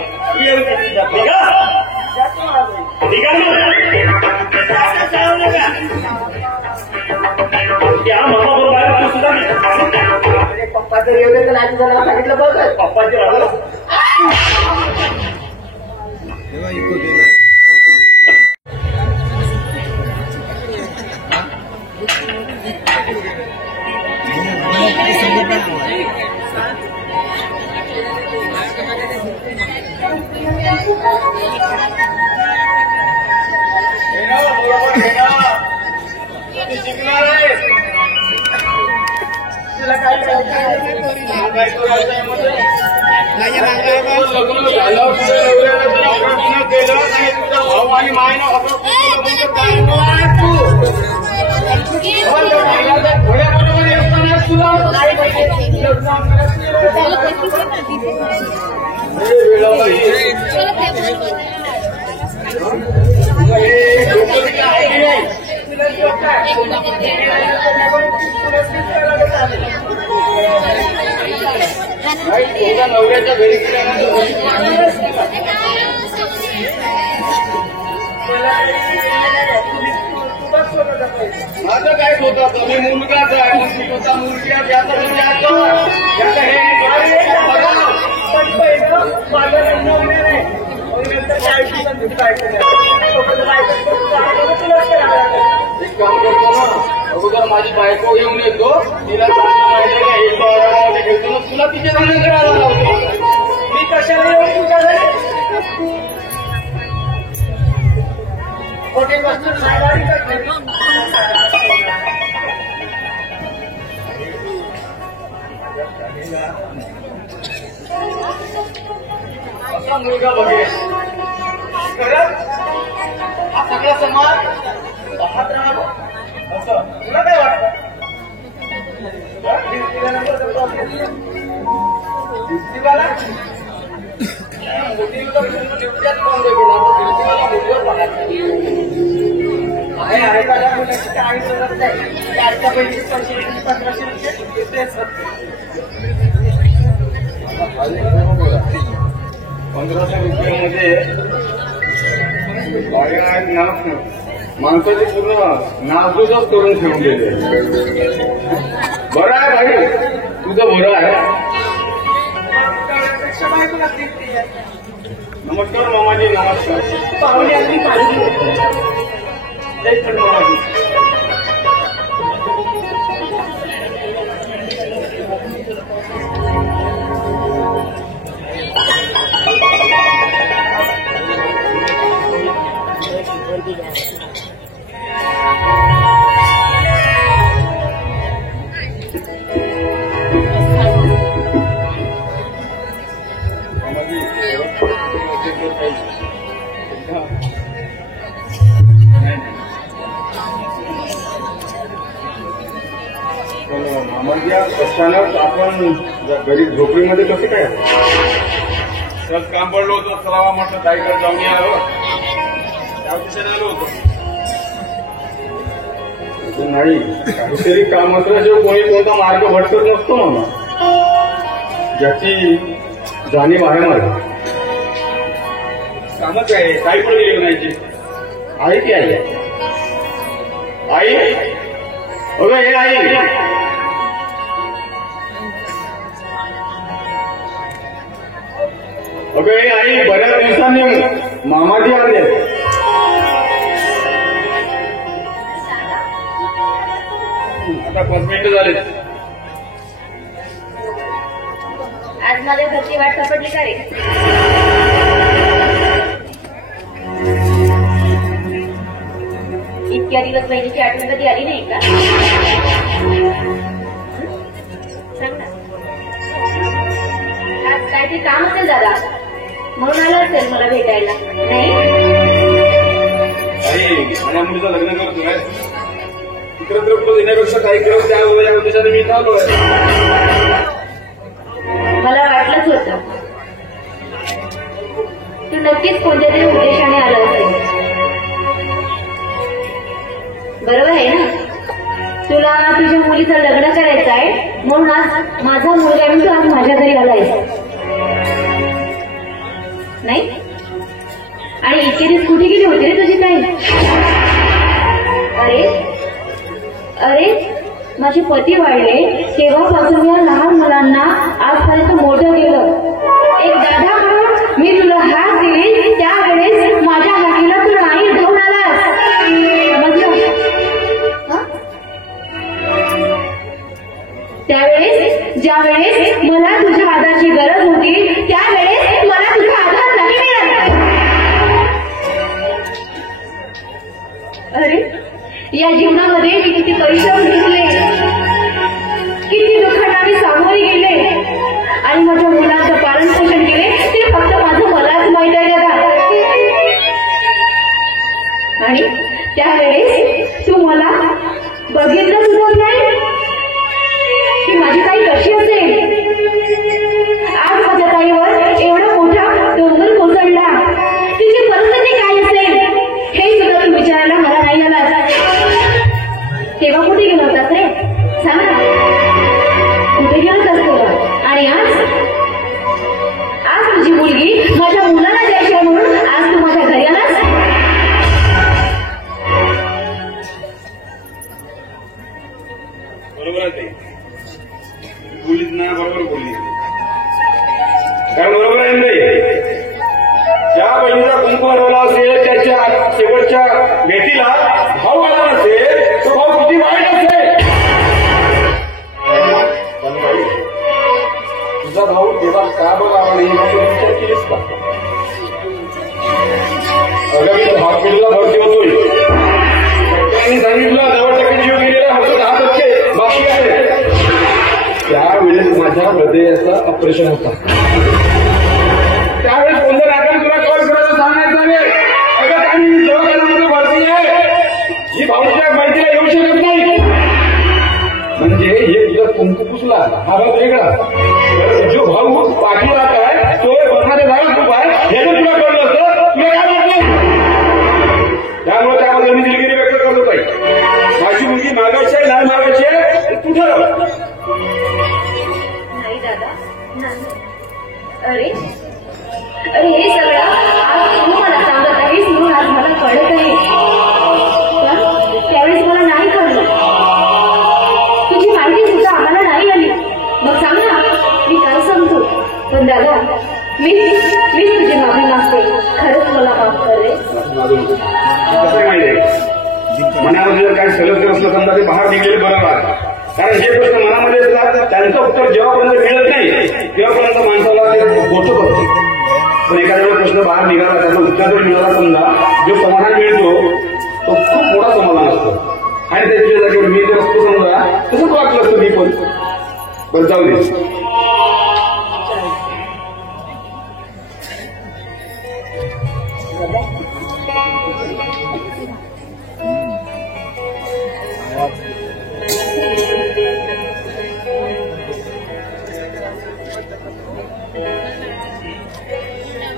निघा या मामा बरोबर आहे तू सुद्धा पप्पा जर एवढे तर नाही तुझं सांगितलं बघ पप्पाची राहणार आणि मायना नवऱ्याच्या घरी काय होतं मी मुलगाच आहे मी स्वतः मुलगा याचं म्हणजे याचं हे बघा. पण पहिलं माझं लग्न होणार आहे नंतर काय तुझी बायको एक काम करतो ना अगोदर माझी बायको घेऊन येतो तिला चांगलं माहिती आहे एक बारामध्ये घेतो ना तुला तिच्या लग्न करायला लावतो. मी कशाला येऊ तुझ्याकडे हॉटेल बसून खायवारी असा मुलगा बघेल खरंच हा सगळा समाज पाहत राहावं असं तुला काय वाटतं. मोठी आहे माझ्या मुलाची 40,000 नाही आजच्या पैकी 1500 ₹1500 गाड्या आहेत ना माणसाची पूर्ण नासधूसच करून ठेवून गेले. बरं आहे भाई तुझं बरं आहे. नमस्कार मामाजी नमस्कार. पाहुणे अगदी पाहिजे जय खंड मामाजी. मामाजी अचानक आपण गरीब झोपडीमध्ये कसं काय सहज काम पडलं होतं चला म्हटलं ताईकडे जाऊन आलो त्या दिशेने आलो होतो. नाही काहीतरी काम असल्याशिवाय कोणी कोणता मार्ग भटकत नसतो म्हणा ज्याची जाणीव आहे मला. कामच आहे काही पण गेली म्हणायची आहे की आई आई अगं हे आई अगं हे आई बऱ्याच दिवसांनी मामाजी आले. आता 5 मिनिटं झाले. आज माझ्या घरची वाट सापडली का रे. इतक्या दिवस बहिणीची आठवण कधी आली नाही का. सांग ना आज काय ते काम असेल दादा म्हणून आलं असेल मला भेटायला नाही. आई माझ्या मुलीचं लग्न करतोय तिकडे द्रौपदी देण्यापेक्षा काही करत त्या उद्देशाने मी इथं आलोय. मला वाटलंच होतं तू नक्कीच कोणत्या तरी उद्देशाने आलं असेल. बरोबर आहे ना तुला तुझ्या मुलीचं लग्न करायचं आहे म्हणून आज माझा मुलगा म्हणून तू आज माझ्या घरी आलाय नाही. आणि इतके दिवस कुठे गेली होती रे तुझी ताई. अरे अरे माझे पती वाढले तेव्हापासून या लहान मुलांना आजपर्यंत मोठं केलं. एक दादा म्हणून मी तुला हात दिली त्यावेळेस माझ्या हातीला तू नाही धावून आलास समजलं. त्यावेळेस ज्यावेळेस मला तुझ्या आधाराची गरज होती त्यावेळेस मला तुझा आधार नाही मिळाला. अरे या जीवनामध्ये मी किती परिश्रम घेतले किती दुःखांना मी सामोरे गेले आणि माझ्या मुलाचं पालन पोषण केले ते फक्त माझं मलाच माहित आहे दादा. आणि त्यावेळेस तू मला बघितलं सुद्धा नाही की माझी ताई कशी असेल. आज माझ्या ताईवर एवढा मोठा डोंगर कोसळला तिची परिस्थिती काय असेल हे सुद्धा तू विचारायला मला नाही आला. तेव्हा कुठे गेला होतास रे सांग ना कुठे गेलाच असतो. आणि आज तुझी मुलगी माझ्या मुलाला द्यायची म्हणून आज तू माझ्या घरी आलास. भेटीला भाऊ आला नसेल तो भाऊ किती वाईट असेल. पण बाई, तुझा भाऊ तेव्हा का बघावा नाही विचार केलीस का? अगं मी हॉस्पिटलला भरती होतोय, डॉक्टरांनी सांगितलं 90% जीव गेलेला फक्त 10% बाकी आहे. त्यावेळेस माझ्या हृदयाचं ऑपरेशन होता. त्यावेळेस कोणत्या डॉक्टरने तुला कॉल करायचं सांगायचं नाही. अगं काही दवाखान्यामध्ये भरती आहे, ही भाऊच्या माहितीला येऊ शकत नाही. म्हणजे हे तुझा कुंकू पुसला हा भाग वेगळा. जो भाऊ पाठी राहत आहे तो बसणारे झाला खूप आहे हे जर तुला कळलं असतं तुला काय वाटलं. त्यामुळे त्यामध्ये मी दिलगिरी व्यक्त करतो पाहिजे. माझी मुलगी मागायची आहे नाही मागायची आहे तू ठरव. नाही दादा नाही. अरे अरे हे सगळं आज तू मला सांगत आहेस म्हणून आज मला कळत आहे. त्यावेळेस मला नाही कळलं, तुझी माहिती सुद्धा आम्हाला नाही आली. मग सांग ना मी काय सांगतो. पण दादा मी तुझी माफी मागते. खरंच मला माफ कर रे. कसं माहिती मनामध्ये जर काही सलग असलं समजा ते बाहेर निघेल बरोबर. कारण जे प्रश्न मनामध्ये असतात त्यांचं उत्तर जेव्हापर्यंत मिळत नाही तेव्हापर्यंत माणसाला ते गोष्ट असते. पण एखाद्या प्रश्न बाहेर निघाला त्याचं उत्तर जर मिळाला समजा जो समाधान मिळतो तो खूप मोठा समाधान असतो. आणि त्याच्या जागेवर मी जर असतो समजा तसंच वाटलं असतं मी पण. बरं जाऊ दे.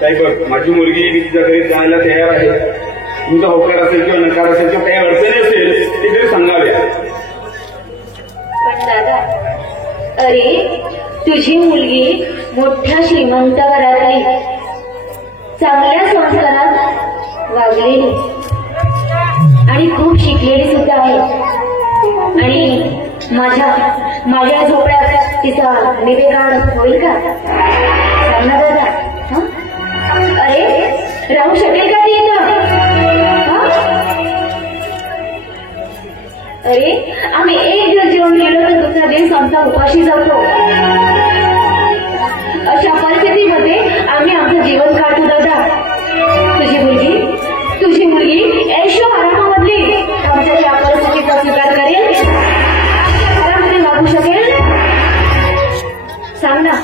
काही बघ माझी मुलगी मी तिच्या घरी जायला तयार आहे. तुमचा होकार असेल किंवा नकार असेल किंवा काही अडचणी असेल ते तरी सांगाव्या. पण दादा अरे तुझी मुलगी मोठ्या श्रीमंत घरातली चांगल्या संस्कारात वागलेली आणि खूप शिकलेली सुद्धा आहे. आणि माझ्या झोपड्यात तिचा निवेदन होईल का? सांग ना दादा. अरे राहू शकेल का ती इथं? अरे आम्ही एक दिवस जेवण गेलो तर दुसरा दिवस आमचा उपाशी जातो. अशा परिस्थितीमध्ये आम्ही आमचं जीवन काढतो दादा. तुझी मुलगी ऐशो आरामामधली आमच्या या परिस्थितीचा स्वीकार करेल, घरामध्ये वागू शकेल. सांग ना.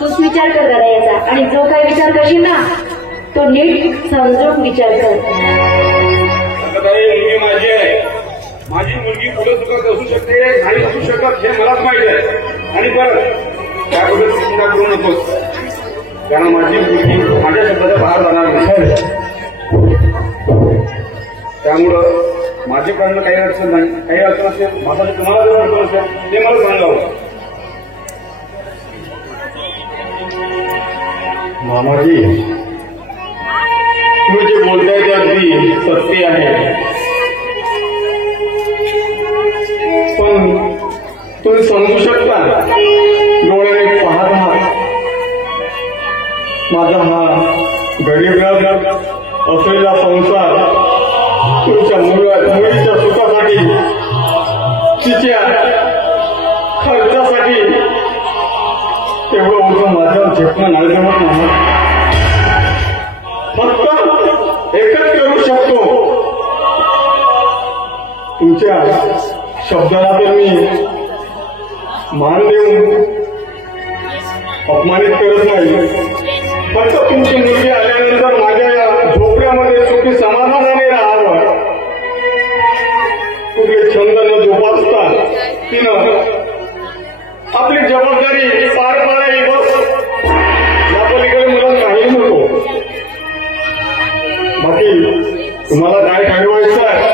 तूच विचार कर दादा याचा. आणि जो काही विचार करशील ना तो नीट समजून विचार कर. मुलगी माझी आहे. माझी मुलगी पुढे सुखात असू शकते नाही असू शकत हे मलाच माहिती आहे. आणि परत त्याबद्दल चिंता करू नकोस. कारण माझी मुलगी माझ्या शब्दाच्या बाहेर जाणार नाही. त्यामुळं माझ्याकडनं काही अडचण नाही. काही अडचण असेल माझा तुम्हाला जर अडचण असेल ते मला सांगावं. मामाजी तुम्ही जे बोलताय ते अगदी सत्य आहे. पण तुम्ही समजू शकता डोळ्याने पाहत आहात माझा हा गरीब असलेला संसार तुमच्या मुलीच्या सुखासाठी तिच्या खर्चासाठी तेवढं उठून माझ्यावर झेपणं नाही जमत नाही. फक्त एकच करू शकतो तुमच्या शब्दाला तर मी मान देऊन अपमानित करत नाही. फक्त तुमची मुलगी आल्यानंतर माझ्या या झोपड्यामध्ये सुखी समाधानाने राहावं. कुठले छंद न जोपासता तिनं आपली जबाबदारी पार पाडावी. बस या पलीकडे मला काही नको. बाकी तुम्हाला काय ठरवायचं आहे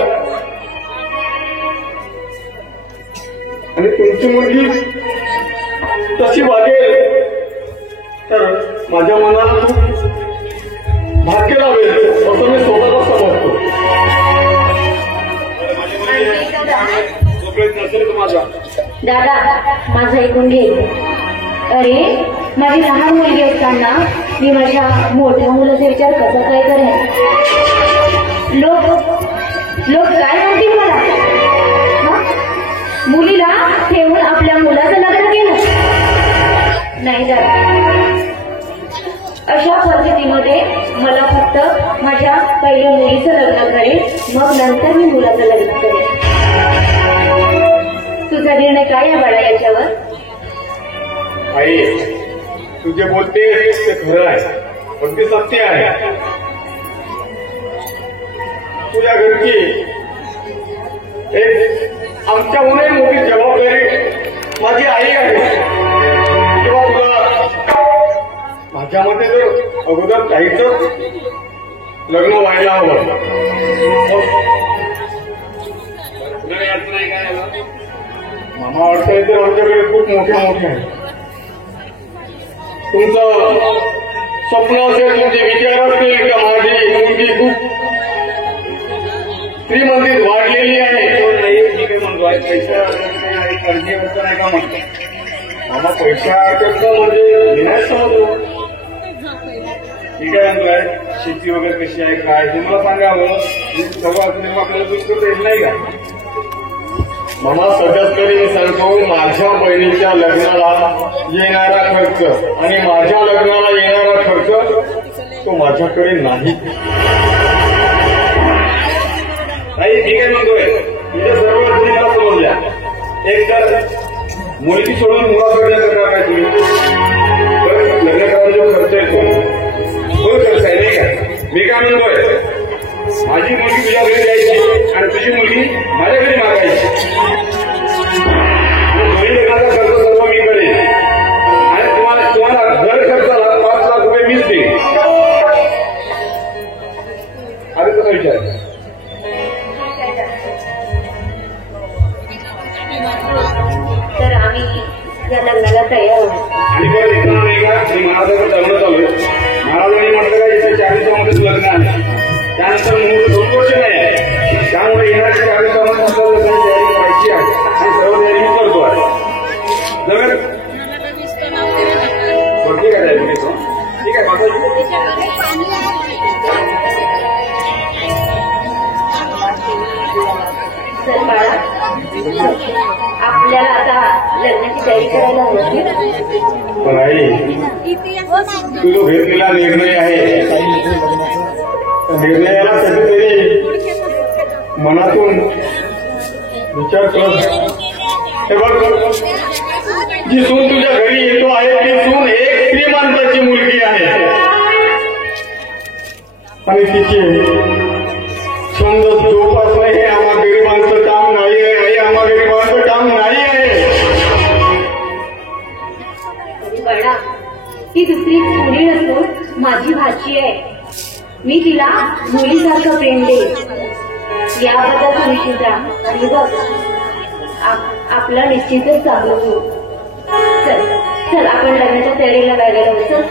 आणि तुमची मुलगी तशी वागेल तर माझ्या मनाला खूप भाग्य लावेल असं मी स्वतःला समजतो. दादा माझं ऐकून घे. अरे माझी लहान मुलगी असताना मी माझ्या मोठ्या मुलाचा विचार कसा काय करेन. लोक काय म्हणतील मला? मुलीला ठेवून आपल्या मुलाचं लग्न केलं नाही झालं. अशा परिस्थितीमध्ये मला फक्त माझ्या पहिल्या मुलीचं लग्न करेल, मग नंतर मी मुलाचं लग्न करेल. तुझा निर्णय काय आहे बाळा याच्यावर? आई, तुझे बोलते ते खरं आहे, पण ते सत्य आहे. तुझ्या घरची एक आमच्याहूनही मोठी जबाबदारी माझी आई आहे. तेव्हा तुला माझ्या मते जर अगोदर काहीच लग्न व्हायला हवं. मामा वाटतंय तर आमच्याकडे खूप मोठे आहे. तुमचं स्वप्न असेल, तुमचे विचार असतील का माझी मुलगी खूप श्रीमंतीत वाढलेली आहे. ठीक आहे म्हणतो, पैसा कर्जे होतं नाही का म्हणतो. मामा पैसा कर्ज म्हणजे घेण्यास समजतो. ठीक आहे म्हणतोय, शेती वगैरे कशी आहे काय हे मला सांगावं. सगळं आपल्याला दुसरं येत नाही का. मामा सगळ्यात तरी मी सांगतो, माझ्या बहिणीच्या लग्नाला येणारा खर्च आणि माझ्या लग्नाला येणारा खर्च तो माझ्याकडे नाही. ठीक आहे म्हणतोय, तुझ्या सर्व मुलीला समजल्या. एक तर मुलगी सोडून मुलाकडे करणार काय तुम्ही? लग्न करायला जो खर्च येतो तो खर्च आहे नाही का. मी काय म्हणतोय, माझी मुलगी तुझ्या घरी द्यायची आणि तुझी मुलगी माझ्या घरी मागायची. दोन्ही लग्नाचा खर्च सर्व मी करेन आणि तुम्हाला घर खर्चाला 5 लाख रुपये मीच देईन. अरे कसा विचार? तर आम्ही या लग्नाला तयार आहोत. आणि परत येताना नाही का, महाराजांचं लग्न चालू आहे. महाराजांनी म्हटलं का इथे 40 मध्येच लग्न आहे, त्यानंतर मुहूर्त 2 वर्ष नाही आहे. त्यामुळे येणाऱ्या 40 आपल्याला तयारी करायची आहे आणि सर्व तयारी मी करतो आहे. जर ठीक आहे ठीक आहे तर बाळा, आपल्याला आता लग्नाची तयारी करायला हवी. पण आई, तू जो घेतलेला निर्णय आहे निर्णयाला कधीतरी मनातून विचार कर. हे बघ, जी सून तुझ्या घरी येतो आहे ती सून एक श्रीमंताची मुलगी आहे आणि तिची छंद जोपासणं हे आम्हा गरिबांचं काम नाही आहे. हे आम्हा गरिबांचं काम नाही आहे. बाळा, ती दुसरी मुली नसून माझी भाची आहे. मी तिला मुलीसारखं प्रेम देईन. याबद्दल तू निश्चित राहा आणि बघ, आपला निश्चितच चांगलं होऊ. चल आपण लग्नाच्या तयारीला लागायला हवं. चल.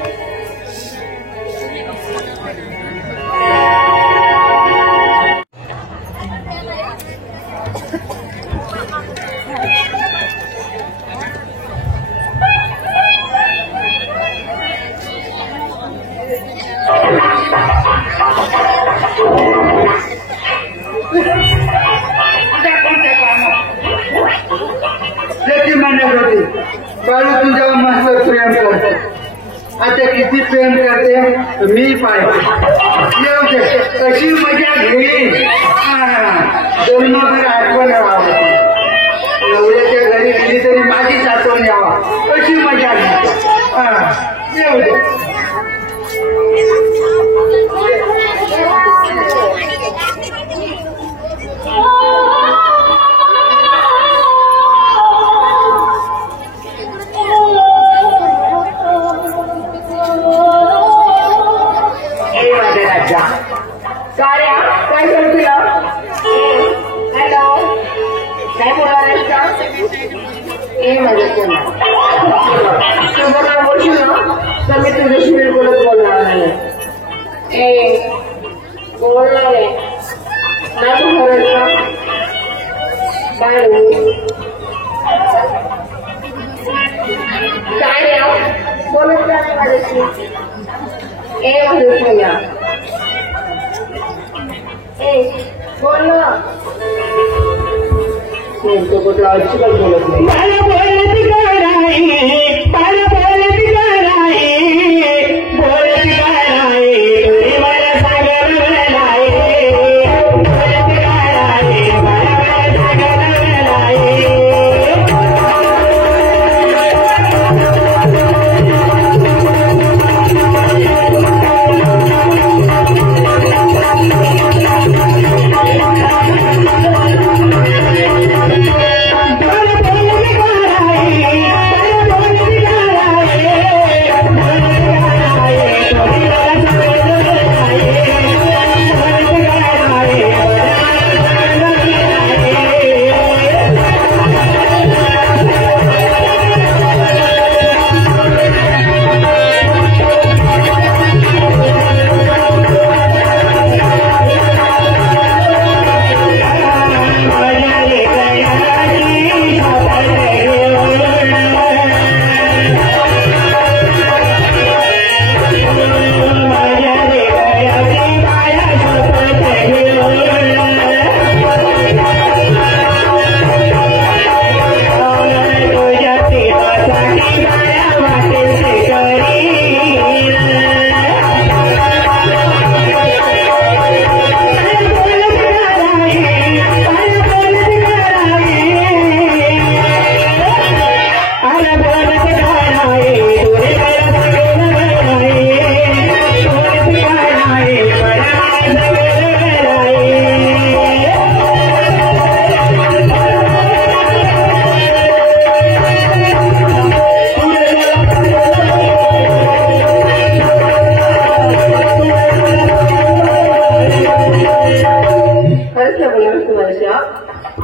बाळू तुझ्या मस्त प्रेम करते. आता किती प्रेम करते मी पाहिजे. कशी मजा घेईन, जन्मभर आठवण राहावं. नवऱ्याच्या घरी गेली तरी माझीच आठवण यावा. कशी मजा घेते. येऊ दे. काय करतो? हॅलो, काय बोलणार का? माझ्या तुझं बोलशील ना तर मी तुझ्याशी बिलकुलच बोलणार नाही. बोलणार आहे ना तू खरंच का? काय बोलत नाही माझ्याशी. माझ्या बोलतेस? बोल ना. नेमकं कुठला अजिबात बोलत नाही.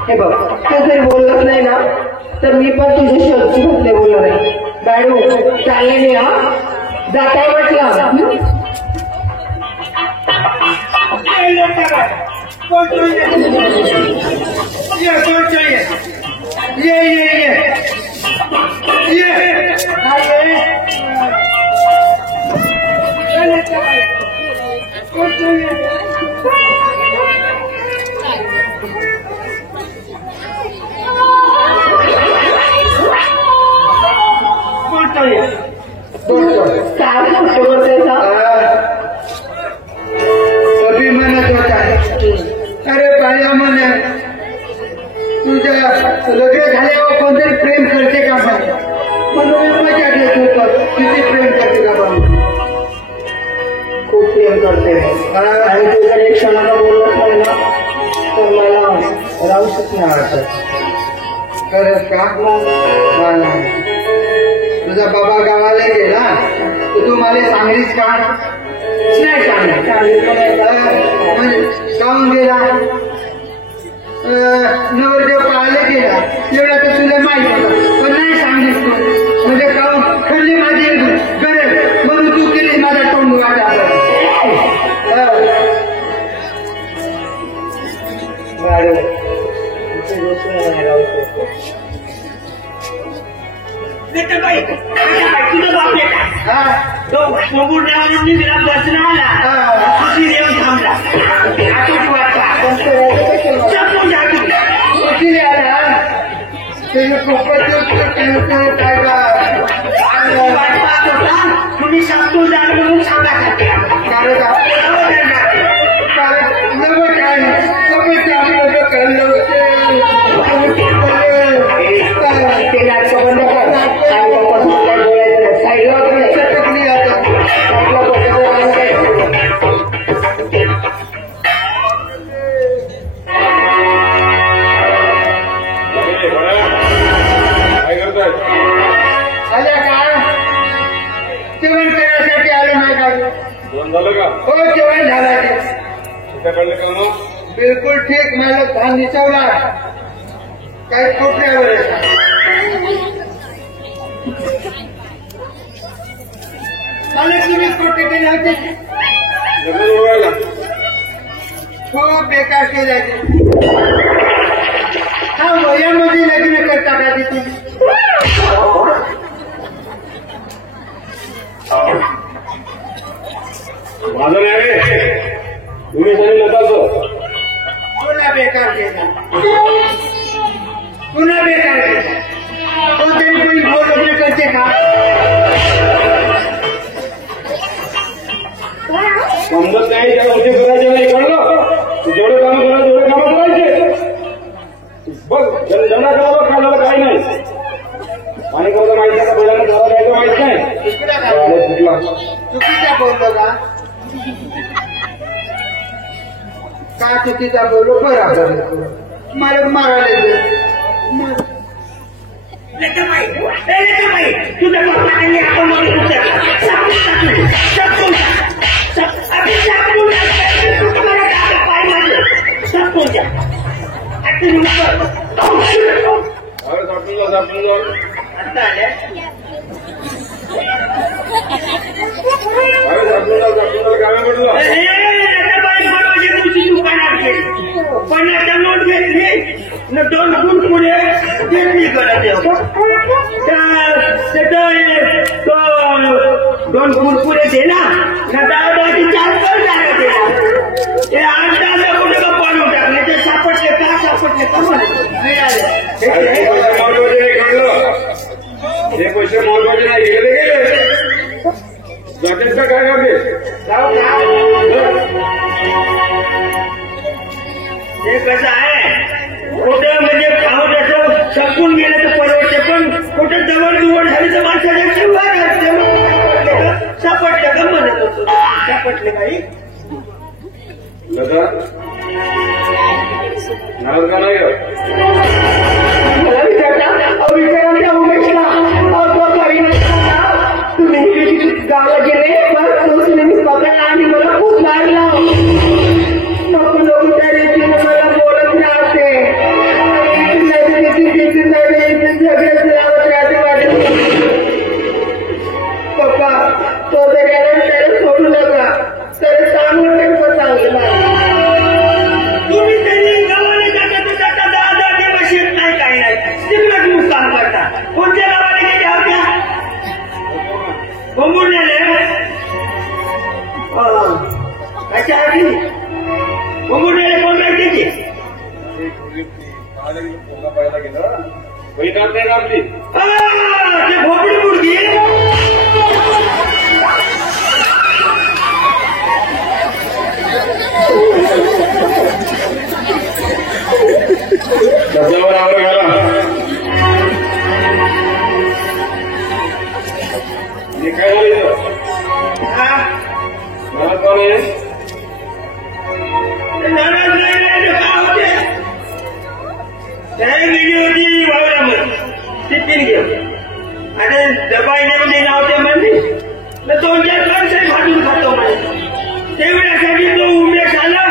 हे बघ, तू जरी बोलत नाही ना तर मी पण तुझ्याशी अजिबात नाही बोलणार आहे. बॅडू चालले नाही हा, जाताय म्हटलं. अभिमानात होता. अरे बाळ्या म्हणे तुझ्या लग्न झाल्यावर कोणतरी प्रेम करते का म्हणून मजा घेत होत. किती प्रेम करते का बा? खूप प्रेम करते आणि तू जर एक क्षणाला बोलत नाही ना तर मला राहूच नाही वाटत. खरंच का? तुझा बाबा गावाला गेला तर तू मला सांगलीस का? नाही सांगितलं म्हणजे काहून गेला? नवरदेव पाहायला गेला एवढा तर तुला माहिती होतं, पण नाही सांगितलं तू. म्हणजे काहून खरली माझी गरज म्हणून तू केली माझा तोंड वाटा. तुम्ही सांगतो जाण म्हणून सांगा जेवण करण्यासाठी आलो नाही का? झालं का? हो जेवण झालं. कळलं का मग? बिलकुल ठीक. मला धान निचवला काही कोपऱ्यावर मला तुम्हीच कोटे केले होते. लग्न जोडायला खूप बेकार केले. हा वयामध्ये लग्न करता का ते तुम्ही? माझं नाही तुम्ही सांगितलं तसं बेकार केला पुन्हा बेकार केला तो तरी कोणी बरोबर करते का समजत नाही त्याला उद्योग करायचे नाही कळलं जेवढे काम करा तेवढे काम करायचे बघ ज्यांना करावं खाल्लं काही नाही आणि कोणतं माहिती आहे का पहिल्यांदा घरात जायचं माहित नाही कुठला चुकीचा बोललो का चुकीचा बोललो बरोबर मला मारायला दे तुझ्या पप्पाने आपण पन्नासच्या नोट घेतली न 2 कुरकुरे गिरणी करत 2 कुरकुरे दे ना 10 4 कर जागा दे ना हे 8 कुठे का पाडून टाकले ते सापडले का मिळाले हे पैसे महत्वाचे नाही गेले जातेच का काय करते हे कसं आहे कुठं म्हणजे खाऊ जसं संपून गेलं तर परवडते पण कुठं जवळ झाली तर माणसाच्या सापडलं का म्हणत होतो सापडले काही दादा नाराज का नाही मला विचारता विचारांच्या उमेशला तुम्ही गावाला गेले मी पकडला आणि मला खूप लागला नको त्या रीतीने मला बोलत राहते पप्पा तो जर याला त्याला सोडू नका तर सांगून चांगलं तुम्ही तरी गावाला जाता जाता 10 दिवस येत नाही काही नाही तिकडे काम करता कोणत्या गावाला गेल्या होत्या बोंबुर्ण्याला अच्छा आधी बोंबुर्ण्याला कोण माहिती की पाहायला गेलं वही काम नाही आपली ते भोपळी मुलगी डब्यावर आवर घाला हे काय झालं इथं घरात कोण आहे नाराज नाही काय होते त्या गेली होती वावरामध्ये टिफिन घेऊन आणि दबाईने नावते म्हणजे 2-4 माणसं भाजून खातो म्हणजे तेवढ्यासाठी तो उमेश आला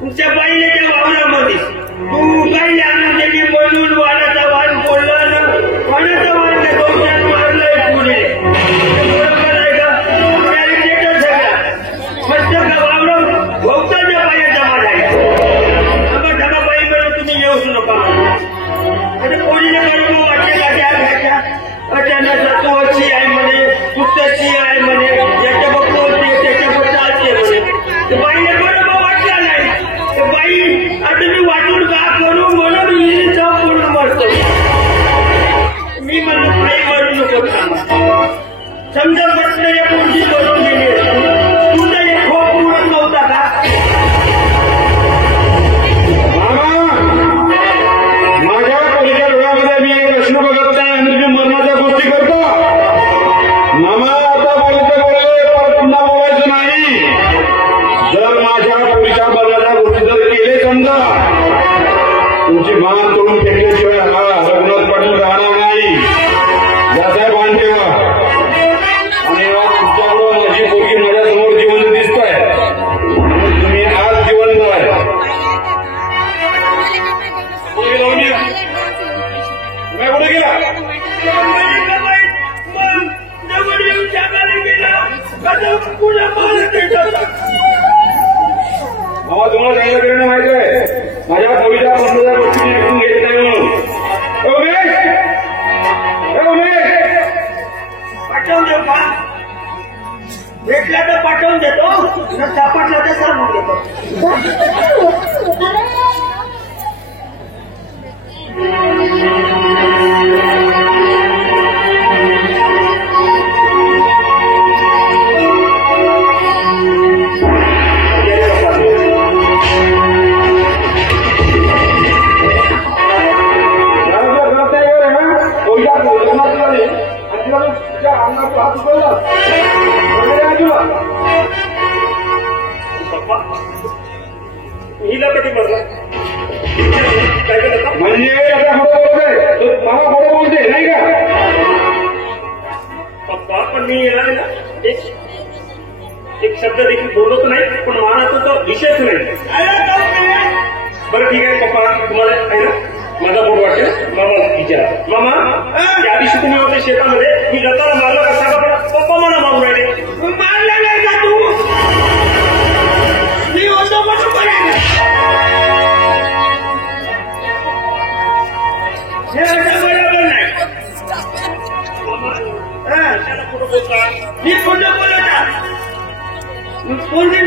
तुमच्या बाईने त्या वावरामध्ये तू काही आनंदाची बोलून वाण्याचा वाद बोलला ना वाण्याचा वाद 2-4 मारलंय पुढे बरोबर आहे का कॅरिकेटर सगळा मस्त का वावरं भोवताच्या बाया जमा झाल्या ढबा बाई म्हणून तुम्ही येऊच नका आणि पोरीने बरोबर वाटते का त्या घ्यायच्या अचानक तत्वाची आहे म्हणे पुस्तची आहे म्हणे याच्या बघतो होते त्याच्या बघ चालते म्हणे बाईने बरोबर वाटला नाही बाई आता मी वाटून का करू म्हणून मी पूर्ण मरतो मी म्हणतो बाई मरू नको समजा प्रश्न या पोरगी करून गेली तुझा एक खोप उडत नव्हता का माझ्या पोलीच्या डोळ्यामध्ये मी एक प्रश्न बघत नाही आणि तुम्ही मरणाच्या गोष्टी करतो मामा आता बोलायचं बोलले पण पुन्हा बोलायचं नाही जर माझ्या पोलीच्या मरणाच्या गोष्टी जर केले समजा तुमची मान तोडून फेकल्याशिवाय रघुनाथ पाटील राहणार नाही याचा भान ठेवा आणि तुमच्यामुळे माझी पोरगी माझ्यासमोर जिवंत दिसत आहे तुम्ही आज जिवंत आहे कुठे गेला मला तुम्हाला चांगलं करणं माहिती आहे माझ्या पोरीच्या 50,000 गोष्टी ऐकून घेत नाही म्हणून पाठवून देऊ का भेटला तर पाठवून देतो सापडला तर सांगून देतो हिला कधी बघला म्हणजे आता खोटं बोलत आहे तो मामा खोटं बोलते नाही का पप्पा पण मी येणार ना एक शब्द देखील बोलत नाही पण मानाचा तो विषयच नाही बरं ठीक आहे पप्पा तुम्हाला आहे ना माझा बोट वाटते मामा विचारा मामा त्या दिवशी तुम्ही होते शेतामध्ये मी लताला मारलं का सांगा पण पप्पा मला मारून राहिले मारला नाही का तू मी होतो बरोबर मी खोटं बोलत कोणती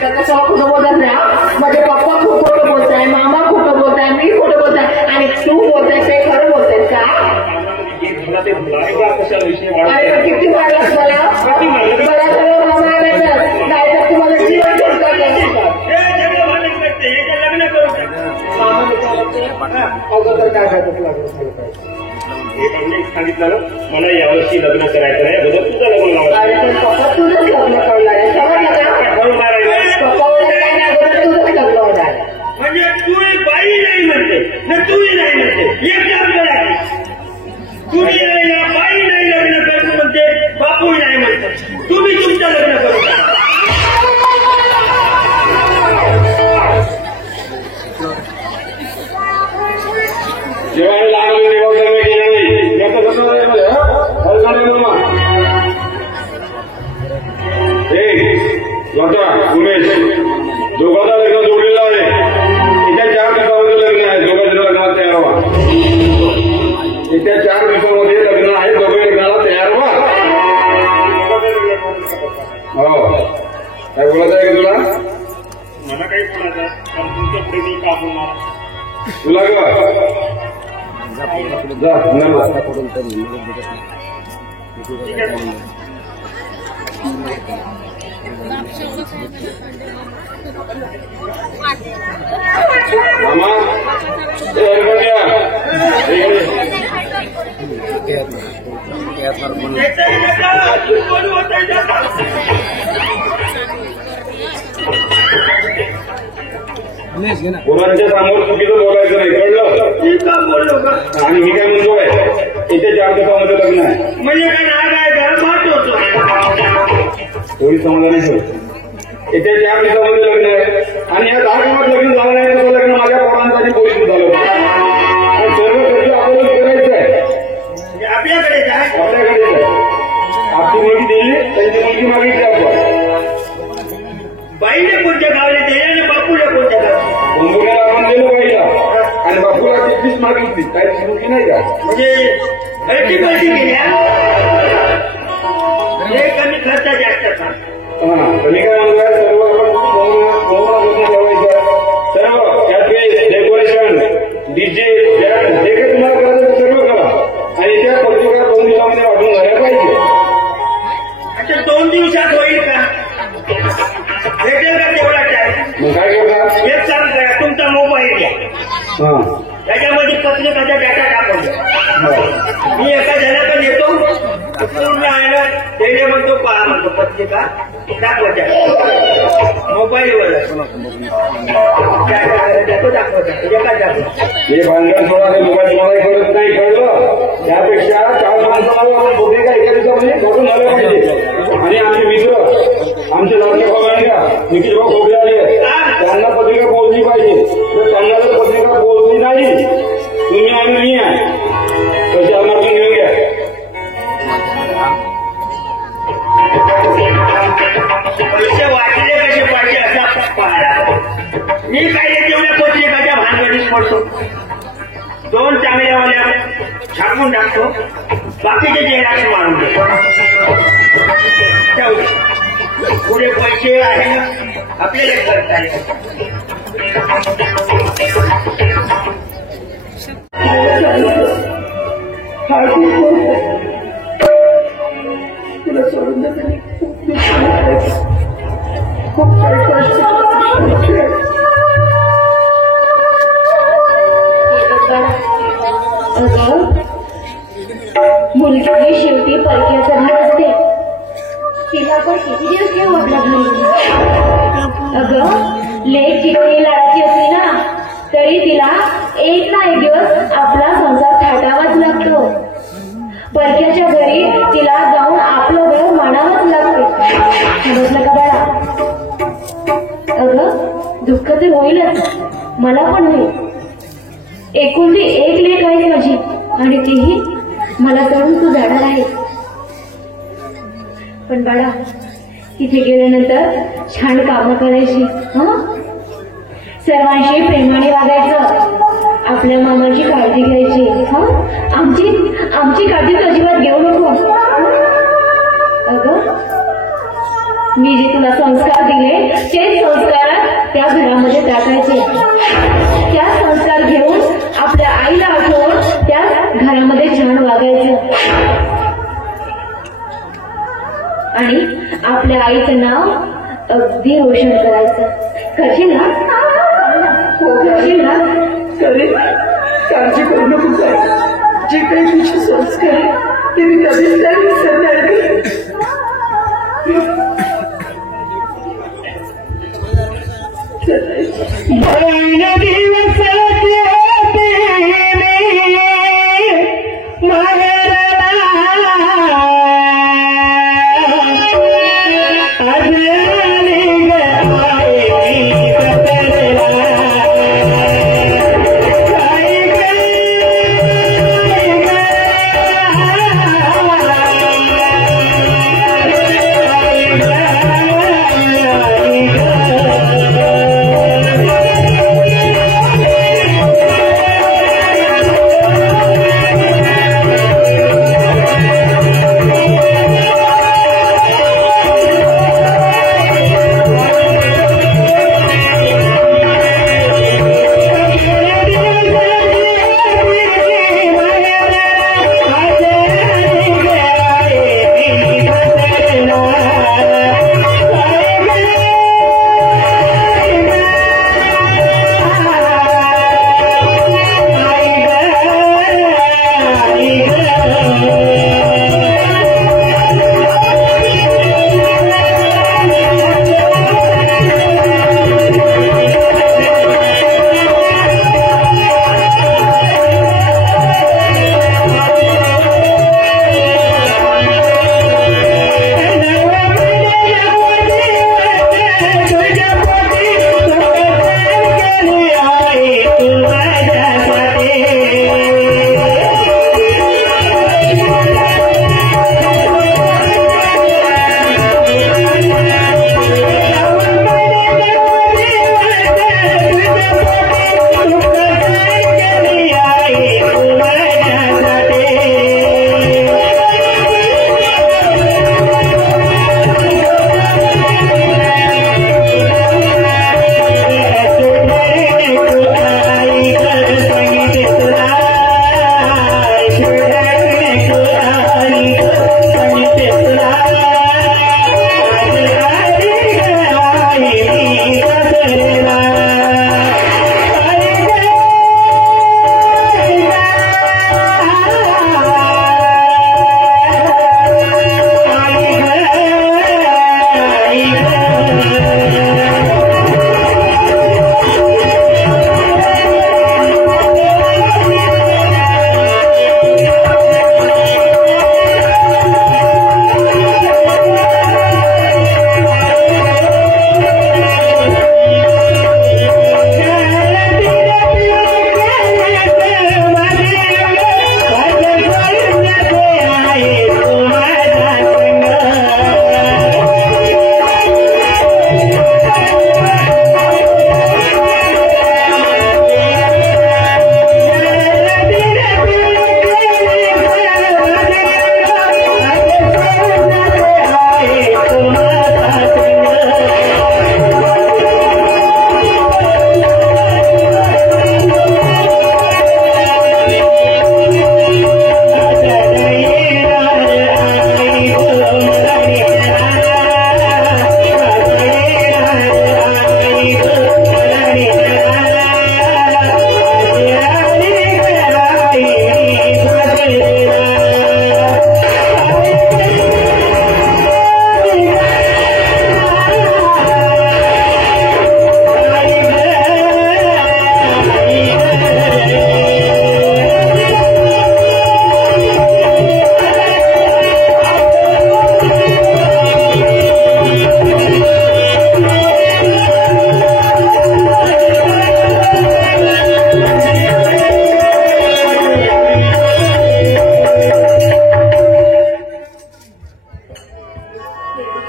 कसं खोटं बोलत नाही माझे पप्पा खूप खोटं बोलताय मामा खोटं बोलताय मी खोटं बोलताय आणि तू बोलताय ते खरं बोलताय का अरे किती मारलास मला नाही तर तुम्हाला जीवन अगोदर काय लागलं सांगितलं मला यावर्षी लग्न करायचं आहे अगोदर तुझं लग्न लावायचं पप्पा तुझंच लग्न करणार आहे म्हणजे तू बाई नाही म्हणते ना तूही नाही म्हणते एक काम करा तुम्ही बाई नाही लग्न करू म्हणते बापूही नाही म्हणते तुम्ही तुमचं लग्न करू जेव्हा लागले तेव्हा उमेश दोघांना लग्न जोडलेलं आहे येत्या 4 दिवसामध्ये लग्न आहे दोघांच्या लग्नाला तयार व्हा येत्या 4 दिवसामध्ये लग्न आहे दोघे लग्नाला तयार व्हा हो काय बोलायचं आहे तुला मला काही बोलायचं पण तुमच्या प्रेमी का बोलणार तुला मामा मुलांच्या समोर चुकीचं बोलायचं नाही कळलं बोललो का आणि मी काय म्हणतोय येत्या 4 दिवसामध्ये लग्न आहे म्हणजे काय नाग आहे थोडी समाधानी ठेव येत्या 4 दिवसामध्ये लग्न आहे आणि या 10 दिवसात लग्न झालं नाही तर लग्न माझ्या पोरांसाठी पोलीस झालं आणि सर्व खर्च आपल्याला करायचं आहे आपल्याकडेच आहे आपली मुलगी दिली त्यांची मुलगी मागितली आपण बाईने कोणत्या गावाला दिली आणि बापूला कोणत्या गावाला कुंभुण्याला आपण गेलो बाईला आणि बापूला 23 मागितली काही मुलगी नाही का म्हणजे पैसे गेल्या कमी खर्च जास्त कमी काय म्हणूया सर्व आपण ठेवायचं सर्व त्यात डेकोरेशन डीजे बँड जे काही तुम्हाला करायचं सर्व करा आणि त्या पत्रिका 2 दिवसामध्ये वाटून झाल्या पाहिजे अच्छा 2 दिवसात होईल का भेटेल का तेवढा टाइम मग काय करणार एक चालू करा तुमचा मोबाईल घ्या त्याच्यामध्ये पत्रिकाचा डाटा टाकून मी एका जणाकडे येतो पूर्ण आहे त्याने म्हणतो पहा म्हणतो पत्रिका दाखवायच्या मोबाईलवर दाखवायचा हे भांडण थोडा मोबाईल मला करत नाही कळलं त्यापेक्षा 4 माणसाला आपण पत्रिका एका दिवसामध्ये बघून आलं पाहिजे आणि आमचे मित्र आमचे लाडके भाऊ आहे निखिल भाऊ खोबले आले त्यांना पत्रिका बोलली पाहिजे तर त्यांना जर पत्रिका बोलली नाही तुम्ही आणि मी आहे तशी आम्हाला घेऊन घ्या पैसे वाटले कसे पाहिजे असा पाहायला मी काही तेवढ्या पत्रिकाच्या भानगडीत पडतो 2 चांगल्यावाल्या छापून टाकतो बाकीचे जेराक्स मारून देतो पुढे पैसे आहे ना आपल्याला खर्च आहे तुला सोडून देते खूप काही कष्ट मुलगी ही शेवटी परक्याचं घर असते. तिला आपण किती दिवस घेऊ आपल्या घरी. अगं लेक जितकी लाडाची असली ना तरी तिला एक ना एक दिवस आपला संसार थाटावाच लागतो. परक्याच्या घरी तिला जाऊन आपलं घर मानावंच लागते. समजलं का बाळा. अगं दुःख तर होईलच, मला पण होईल. एकुलती एक लेक आहे माझी आणि तीही मला करून तू जाणार आहे. पण बाळा तिथे गेल्यानंतर छान कामं करायची. सर्वांशी प्रेमाने वागायचं. आपल्या मामाची काळजी घ्यायची. आमची काळजी तर अजिबात घेऊ नको. अगं मी जे तुला संस्कार दिले तेच संस्कार त्या घरामध्ये टाकायचे. त्या संस्कार घेऊन आपल्या आईला आठवून त्या घरामध्ये छान वागायचं आणि आपल्या आईचं नाव अगदी रोशन करायचं. करशील ना. करशील ना. करेल. काळजी करू नको. जे काही तुझे संस्कार आहे ते मी कधीच नाही विसरणार.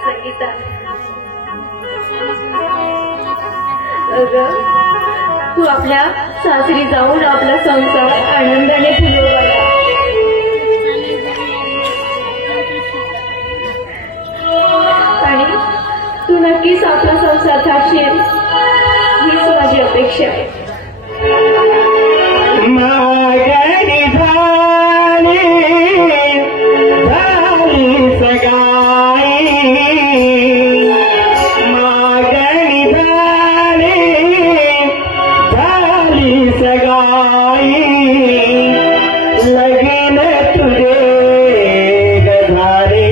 संगीता. अगं, तू आपल्या सासरी जाऊन आपला संसार आनंदाने फुलव बघा. आणि तू नक्कीच आपला संसार थाटशील हीच माझी अपेक्षा आहे. मागणी झाली सगाई, मागणी झाली सगाई, लगीन तुझे गधारे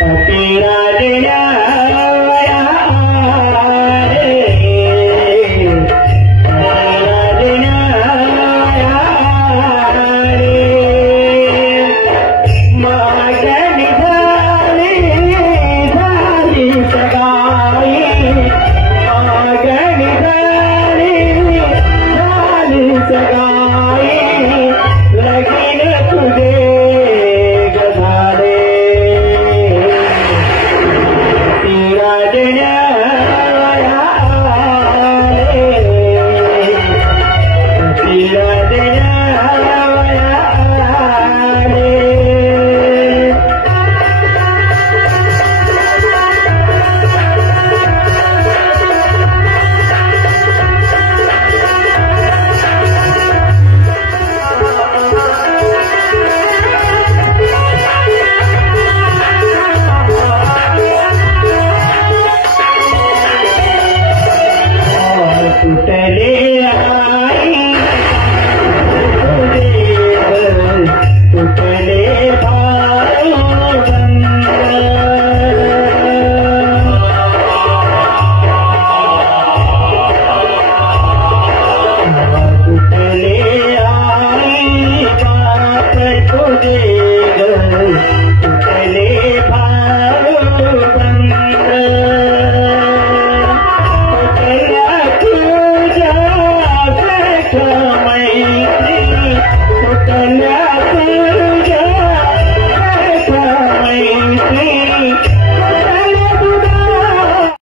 पतिराज my